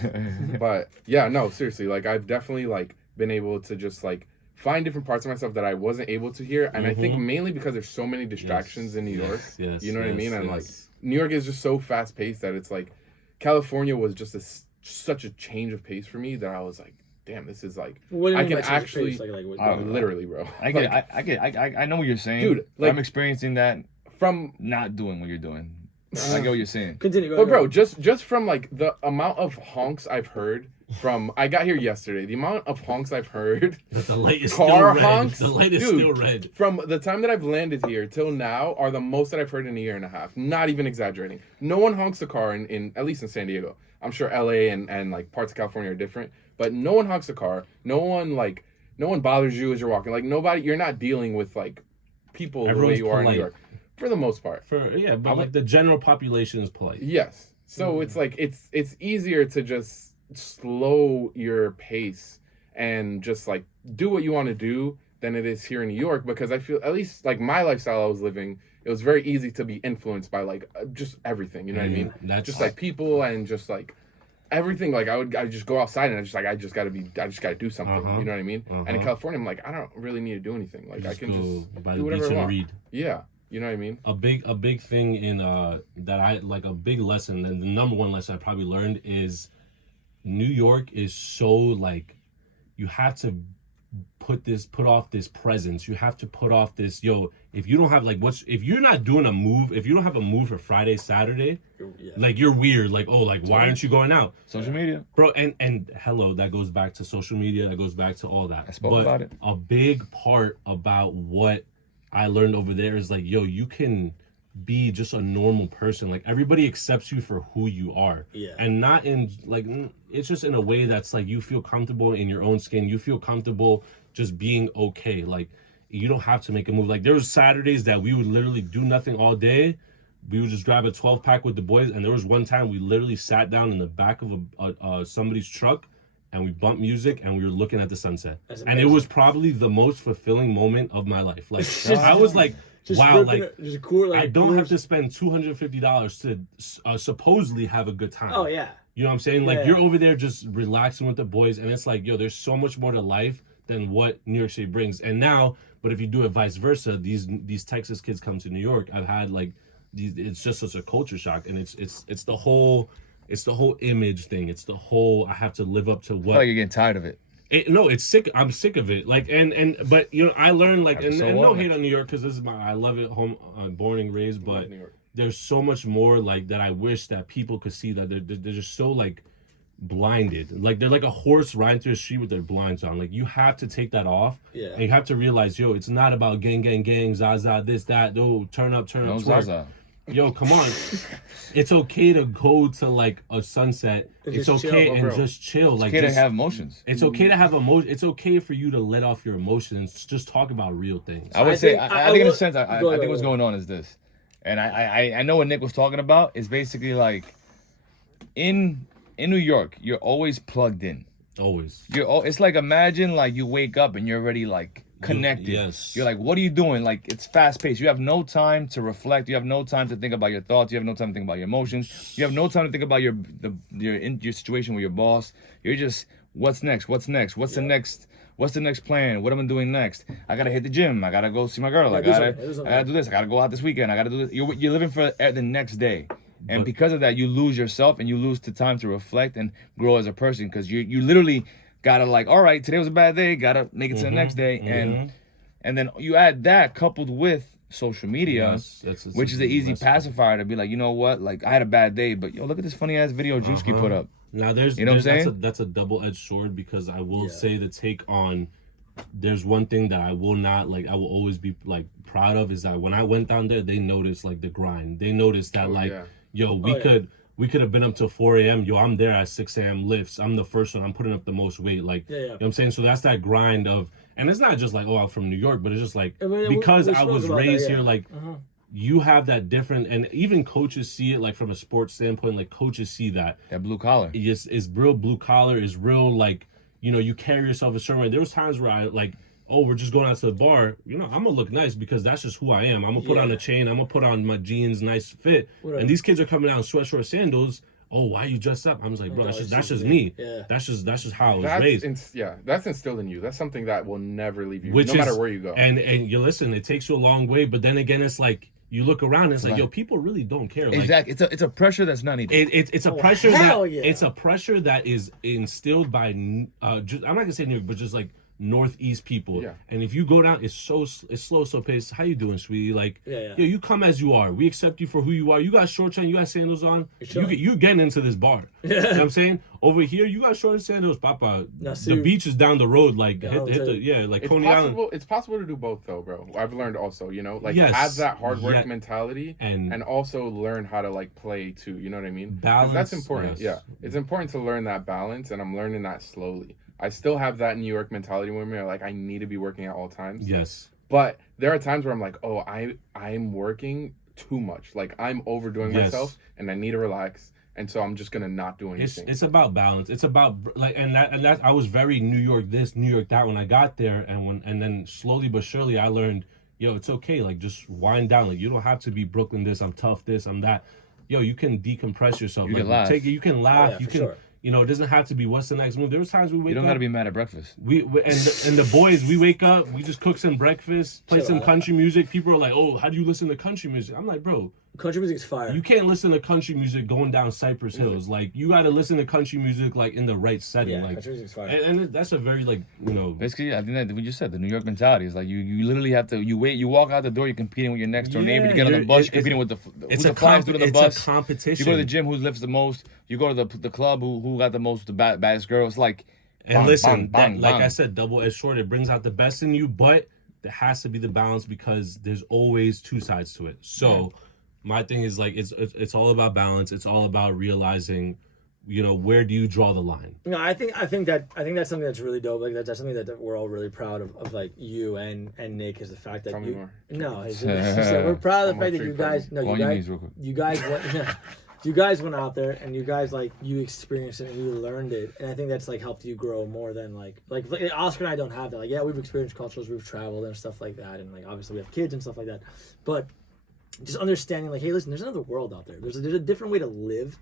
But yeah, no, seriously, like I've definitely like been able to just like find different parts of myself that I wasn't able to hear, and I think mainly because there's so many distractions in New York. You know what I mean? And like New York is just so fast paced that it's like California was just such a change of pace for me that I was like, damn, this is like I can actually literally, bro. I get it. I know what you're saying, dude. Like, I'm experiencing that from not doing what you're doing. I get what you're saying. Continue. But bro, just from like the amount of honks I've heard from I got here yesterday. The amount of honks I've heard. The light is car still red. honks. The light is dude, still red. From the time that I've landed here till now are the most that I've heard in a year and a half. Not even exaggerating. No one honks the car in at least in San Diego. I'm sure LA and like parts of California are different, but no one honks the car. No one bothers you as you're walking. Like nobody. You're not dealing with like people the way you are in New York. For the most part. But like the general population is polite. Yes. So it's like it's easier to just slow your pace and just like do what you want to do than it is here in New York, because I feel at least like my lifestyle I was living, it was very easy to be influenced by like just everything, you know what I mean? Just like people and just like everything. Like I just go outside and I just gotta do something. You know what I mean? And in California I'm like, I don't really need to do anything. Like I can just do whatever I want. Read. Yeah. You know what I mean? A big thing in that I like, a big lesson, and the number one lesson I probably learned is New York is so like, you have to put off this presence. You have to put off this, if you don't have like if you're not doing a move, if you don't have a move for Friday, Saturday, like you're weird. Like, oh, like why aren't you going out? Social media. Bro, and hello, that goes back to social media, that goes back to all that. I spoke about it. A big part about what I learned over there is like, you can be just a normal person. Like everybody accepts you for who you are. Yeah. And not in like, it's just in a way that's like, you feel comfortable in your own skin. You feel comfortable just being okay. Like you don't have to make a move. Like there was Saturdays that we would literally do nothing all day. We would just grab a 12-pack with the boys. And there was one time we literally sat down in the back of somebody's truck and we bumped music and we were looking at the sunset. And it was probably the most fulfilling moment of my life. Like I was like, wow, like I don't have to spend $250 to supposedly have a good time. Oh yeah. You know what I'm saying? Like you're over there just relaxing with the boys, and it's like, there's so much more to life than what New York City brings. And now, but if you do it vice versa, these Texas kids come to New York. I've had like it's just such a culture shock, and it's the whole image thing. It's the whole, I have to live up to what. I feel like you're getting tired of it. No, it's sick. I'm sick of it. Like, but I learned like, and no hate on New York, because this is I love it, home, born and raised, but there's so much more like that I wish that people could see, that they're just so like blinded. Like they're like a horse riding through the street with their blinds on. Like you have to take that off. Yeah. And you have to realize, it's not about gang, Zaza, this, that, turn up, no Zaza. Come on. It's okay to go to like a sunset. It's okay chill, just chill. It's like okay to have emotions. It's okay to have emotions. It's okay for you to let off your emotions. Just talk about real things. I would say, I think in a sense, I think what's going on is this. And I know what Nick was talking about is basically like in New York, you're always plugged in. Always. It's like, imagine like you wake up and you're already like connected. Yes. You're like, what are you doing? Like, it's fast paced. You have no time to reflect. You have no time to think about your thoughts. You have no time to think about your emotions. You have no time to think about your situation with your boss. You're just, what's next? What's the next plan? What am I doing next? I gotta hit the gym. I gotta go see my girl. I gotta do this. I gotta go out this weekend. I gotta do this. You're living for the next day. And because of that, you lose yourself and you lose the time to reflect and grow as a person, because you literally gotta like, all right, today was a bad day, gotta make it to the next day. And then you add that coupled with social media, which is the easy pacifier to be like, you know what, like I had a bad day, but look at this funny ass video Juicy put up. Now what I'm saying? That's a double-edged sword, because I will say the take on, there's one thing that I will not like, I will always be like proud of, is that when I went down there, they noticed like the grind. They noticed that we could have been up till 4 a.m. I'm there at 6 a.m. lifts. I'm the first one. I'm putting up the most weight. Like, you know what I'm saying? So that's that grind of, and it's not just like, I'm from New York, but it's just like, because I was raised here, like, you have that different, and even coaches see it, like from a sports standpoint, like coaches see that. That blue collar. Is real blue collar, is real, like, you carry yourself a certain way. There was times where I, like, oh, we're just going out to the bar, I'm gonna look nice because that's just who I am. I'm gonna put on a chain, I'm gonna put on my jeans, nice fit. And these kids are coming out in sweatshort sandals. Oh, why you dressed up? I was like, bro, that's just me. Yeah. That's just how I was raised. That's instilled in you. That's something that will never leave you, no matter where you go. And you listen, it takes you a long way, but then again, it's like you look around and it's like, yo, people really don't care. Exactly. Like, it's a pressure that's not needed. It's a pressure it's a pressure that is instilled by I'm not gonna say New York, but just like Northeast people. Yeah. And if you go down, it's slow, so paced. How you doing, sweetie? Like, yo, you come as you are. We accept you for who you are. You got shorts on, you got sandals on. You getting into this bar. You know what I'm saying? Over here, you got shorts and sandals, Papa. The beach is down the road, like like Coney Island. It's possible to do both though, bro. I've learned also, have that hard work mentality and also learn how to like play too. You know what I mean? Balance. That's important. Yes. Yeah, it's important to learn that balance, and I'm learning that slowly. I still have that New York mentality with me. Like, I need to be working at all times. Yes. But there are times where I'm like, oh, I'm working too much. Like, I'm overdoing myself, and I need to relax. And so I'm just gonna not do anything. It's about balance. It's about like and that I was very New York this, New York that when I got there, and then slowly but surely I learned, yo, it's okay. Like, just wind down. Like, you don't have to be Brooklyn this, I'm tough this, I'm that. Yo, you can decompress yourself. You can laugh. You can laugh. You can. Sure. It doesn't have to be what's the next move. There was times we wake up. You don't got to be mad at breakfast. We and the boys, we wake up, we just cook some breakfast, play some country music. People are like, oh, how do you listen to country music? I'm like, bro. Country music's fire. You can't listen to country music going down Cypress Hills. Like, you got to listen to country music like in the right setting. Yeah, like, country music's fire. And that's a very Basically, I think that what you said, the New York mentality is like you literally have to you walk out the door, you're competing with your next door neighbor. You get on the bus, you're competing with the flyest dude on the bus. It's a competition. You go to the gym, who lifts the most. You go to the club, who got the most, the baddest girl. It's like, and listen, like I said, double-edged sword. It brings out the best in you, but there has to be the balance because there's always two sides to it. So. Yeah. My thing is like it's all about balance. It's all about realizing, where do you draw the line? No, I think that's something that's really dope. Like that's something that we're all really proud of like you and Nick is the fact that we're proud of the fact that you guys went out there and you guys like you experienced it and you learned it, and I think that's like helped you grow more than like Oscar and I don't have that. Like, yeah, we've experienced cultures, we've traveled and stuff like that, and like obviously we have kids and stuff like that, but just understanding like, hey, listen, there's another world out there. There's a different way to live,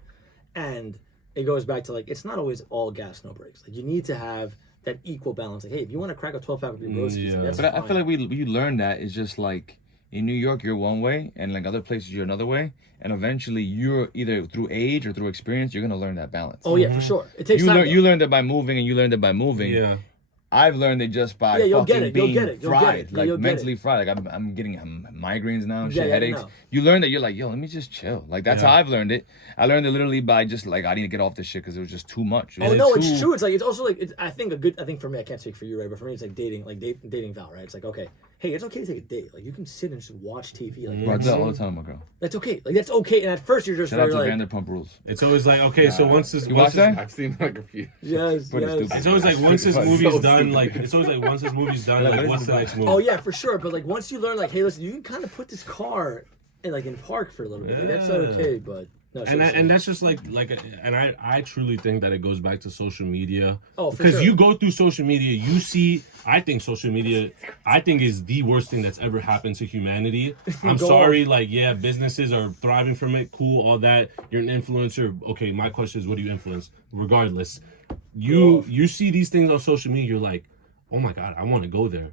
and it goes back to like it's not always all gas, no brakes. Like, you need to have that equal balance. Like, hey, if you want to crack a 12-pack with your broskies, that's fine. I feel like we learned that it's just like in New York you're one way, and like other places you're another way, and eventually you're either through age or through experience you're gonna learn that balance. Oh yeah, for sure. It takes time. You learned it by moving, and you learned it by moving. Yeah. I've learned it just by being fried, mentally fried. Like I'm getting migraines now, headaches. No. You learn that you're like, yo, let me just chill. Like that's how I've learned it. I learned it literally by just like I need to get off this shit because it was just too much. It's true. It's like it's also like I think for me, I can't speak for you, right? But for me, it's like dating Val, right? It's like, okay, hey, it's okay to take a date. Like you can sit and just watch TV. Like I do that all the time, my girl. That's okay. Like that's okay. And at first, you're just shout out to Vanderpump Rules. It's always like, okay, so once this, I've seen like a few. Yes. It's always like once this movie's done, like it's always like once this movie's done, like what's the next movie? Oh yeah, for sure. But like once you learn, like, hey, listen, you can kind of put this car in park for a little bit. Like, that's not okay, but. No, and that's just like and I truly think that it goes back to social media. Oh, for because sure. you go through social media, you see. I think social media, is the worst thing that's ever happened to humanity. I'm sorry, like businesses are thriving from it. Cool, all that. You're an influencer. Okay, my question is, what do you influence? Regardless, you see these things on social media. You're like, oh my god, I want to go there.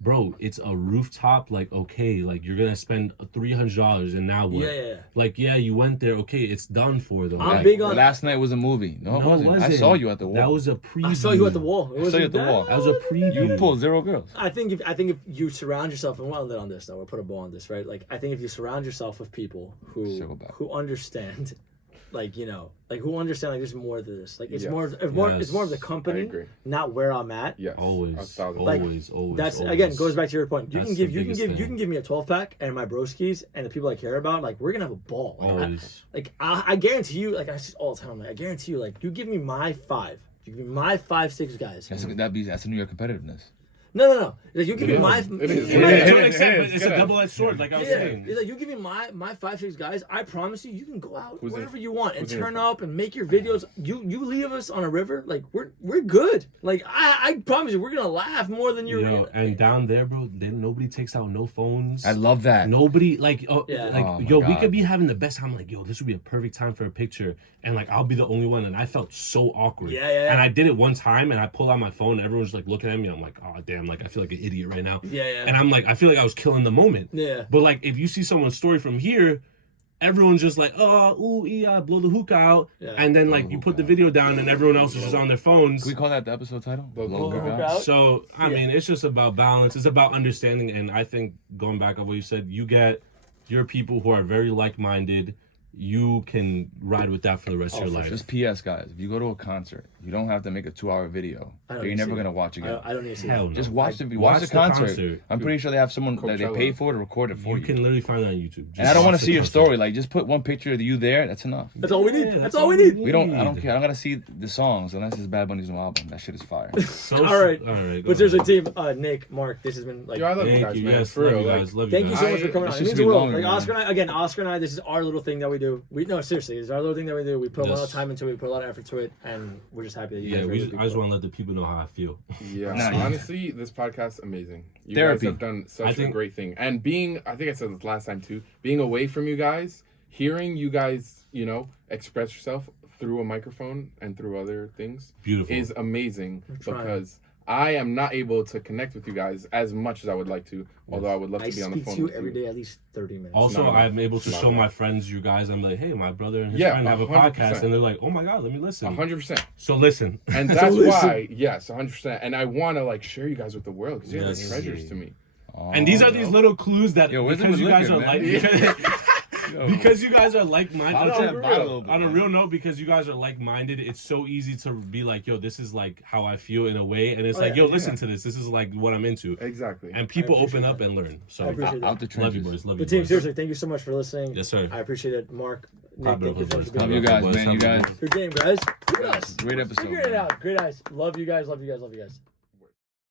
Bro, it's a rooftop. Like, okay, like you're gonna spend $300, and now what? Yeah. Like, you went there. Okay, it's done for though. I'm big on. Last night was a movie. No, it wasn't. I saw you at the wall. That was a preview. I saw you at the wall. I saw you at the wall. That was a preview. You pulled 0 girls. I think if you surround yourself, and we'll end it on this though. We'll put a bow on this, right? Like, I think if you surround yourself with people who understand. Like, who understand, like, there's more to this. Like, it's more of the company, not where I'm at. Yeah, always. That's, again, goes back to your point. You can give me a 12-pack and my broskies and the people I care about. Like, we're gonna have a ball. Like, always. I guarantee you, like I say all the time, like, I guarantee you, like, you give me my 5. You give me my 5, 6 guys. That's a New York competitiveness. No. Like, you give me my. It's a double-edged sword, like I was saying. It's like you give me my 5, 6 guys. I promise you, you can go out wherever you want and turn up and make your videos. You leave us on a river, like we're good. Like I promise you, we're gonna laugh more than you're. And down there, bro, nobody takes out no phones. I love that. Nobody we God. could be having the best time. Like, yo, this would be a perfect time for a picture, and like I'll be the only one, and I felt so awkward. Yeah. And I did it one time, and I pulled out my phone, and everyone's like looking at me. I'm like, oh damn, like I feel like an idiot right now. Yeah. And I'm like, I feel like I was killing the moment. Yeah. But like, if you see someone's story from here, everyone's just like, oh, ooh, yeah, blow the hookah out. Yeah. And then like you put the video down and everyone else is just on their phones. Can we call that the episode title? Blow the hookah out. So, I mean, it's just about balance. It's about understanding. And I think going back on what you said, you get your people who are very like-minded. You can ride with that for the rest of your life. Just PS, guys. If you go to a concert, you don't have to make a 2-hour video that you're never gonna watch again. I don't need to see Hell that. no. Just watch the concert. I'm pretty sure they have someone that they pay for to record it for you. You can literally find it on YouTube. And I don't want to see your story. Like, just put one picture of you there. That's enough. That's all we need. That's all we need. I don't care. I don't gotta see the songs unless it's Bad Bunny's new album. That shit is fire. All right. But seriously, team, Nick, Mark, this has been like. Yo, I love you guys, man. Yes, For real, guys. Love you thank you so much for coming on. It just means the world. longer, Like Oscar and I, this is our little thing that we do. Seriously, this is our little thing that we do. We put a lot of time into it. We put a lot of effort to it, and we're just happy that you guys. I just want to let the people know how I feel. Yeah, honestly, this podcast amazing. You Therapy. guys have done such a great thing, and I think I said this last time too. Being away from you guys, hearing you guys, express yourself through a microphone and through other things, is amazing because I am not able to connect with you guys as much as I would like to, although I would love to be on the phone. I speak to you every day, at least 30 minutes. Also, I'm able to show my friends, you guys, I'm like, hey, my brother and his friend have a 100%. podcast, and they're like, oh my God, let me listen. 100%. So listen. And that's why, yes, 100%. And I want to share you guys with the world because you're like treasures to me. And these are these little clues that because you guys are because you guys are like-minded. On a real note, because you guys are like-minded, it's so easy to be like, yo, this is like how I feel in a way, and it's listen to this. This is like what I'm into. Exactly. And people open up and learn. So I appreciate out the trenches. Love you, boys. Love you, team, boys. seriously, thank you so much for listening. Yes, sir. I appreciate it, Mark. Nick, thank you so much for Love being you guys, man. You guys. Good game, guys. Look at us. Great episode. Figuring it out. Great guys. Love you guys. Love you guys. Love you guys.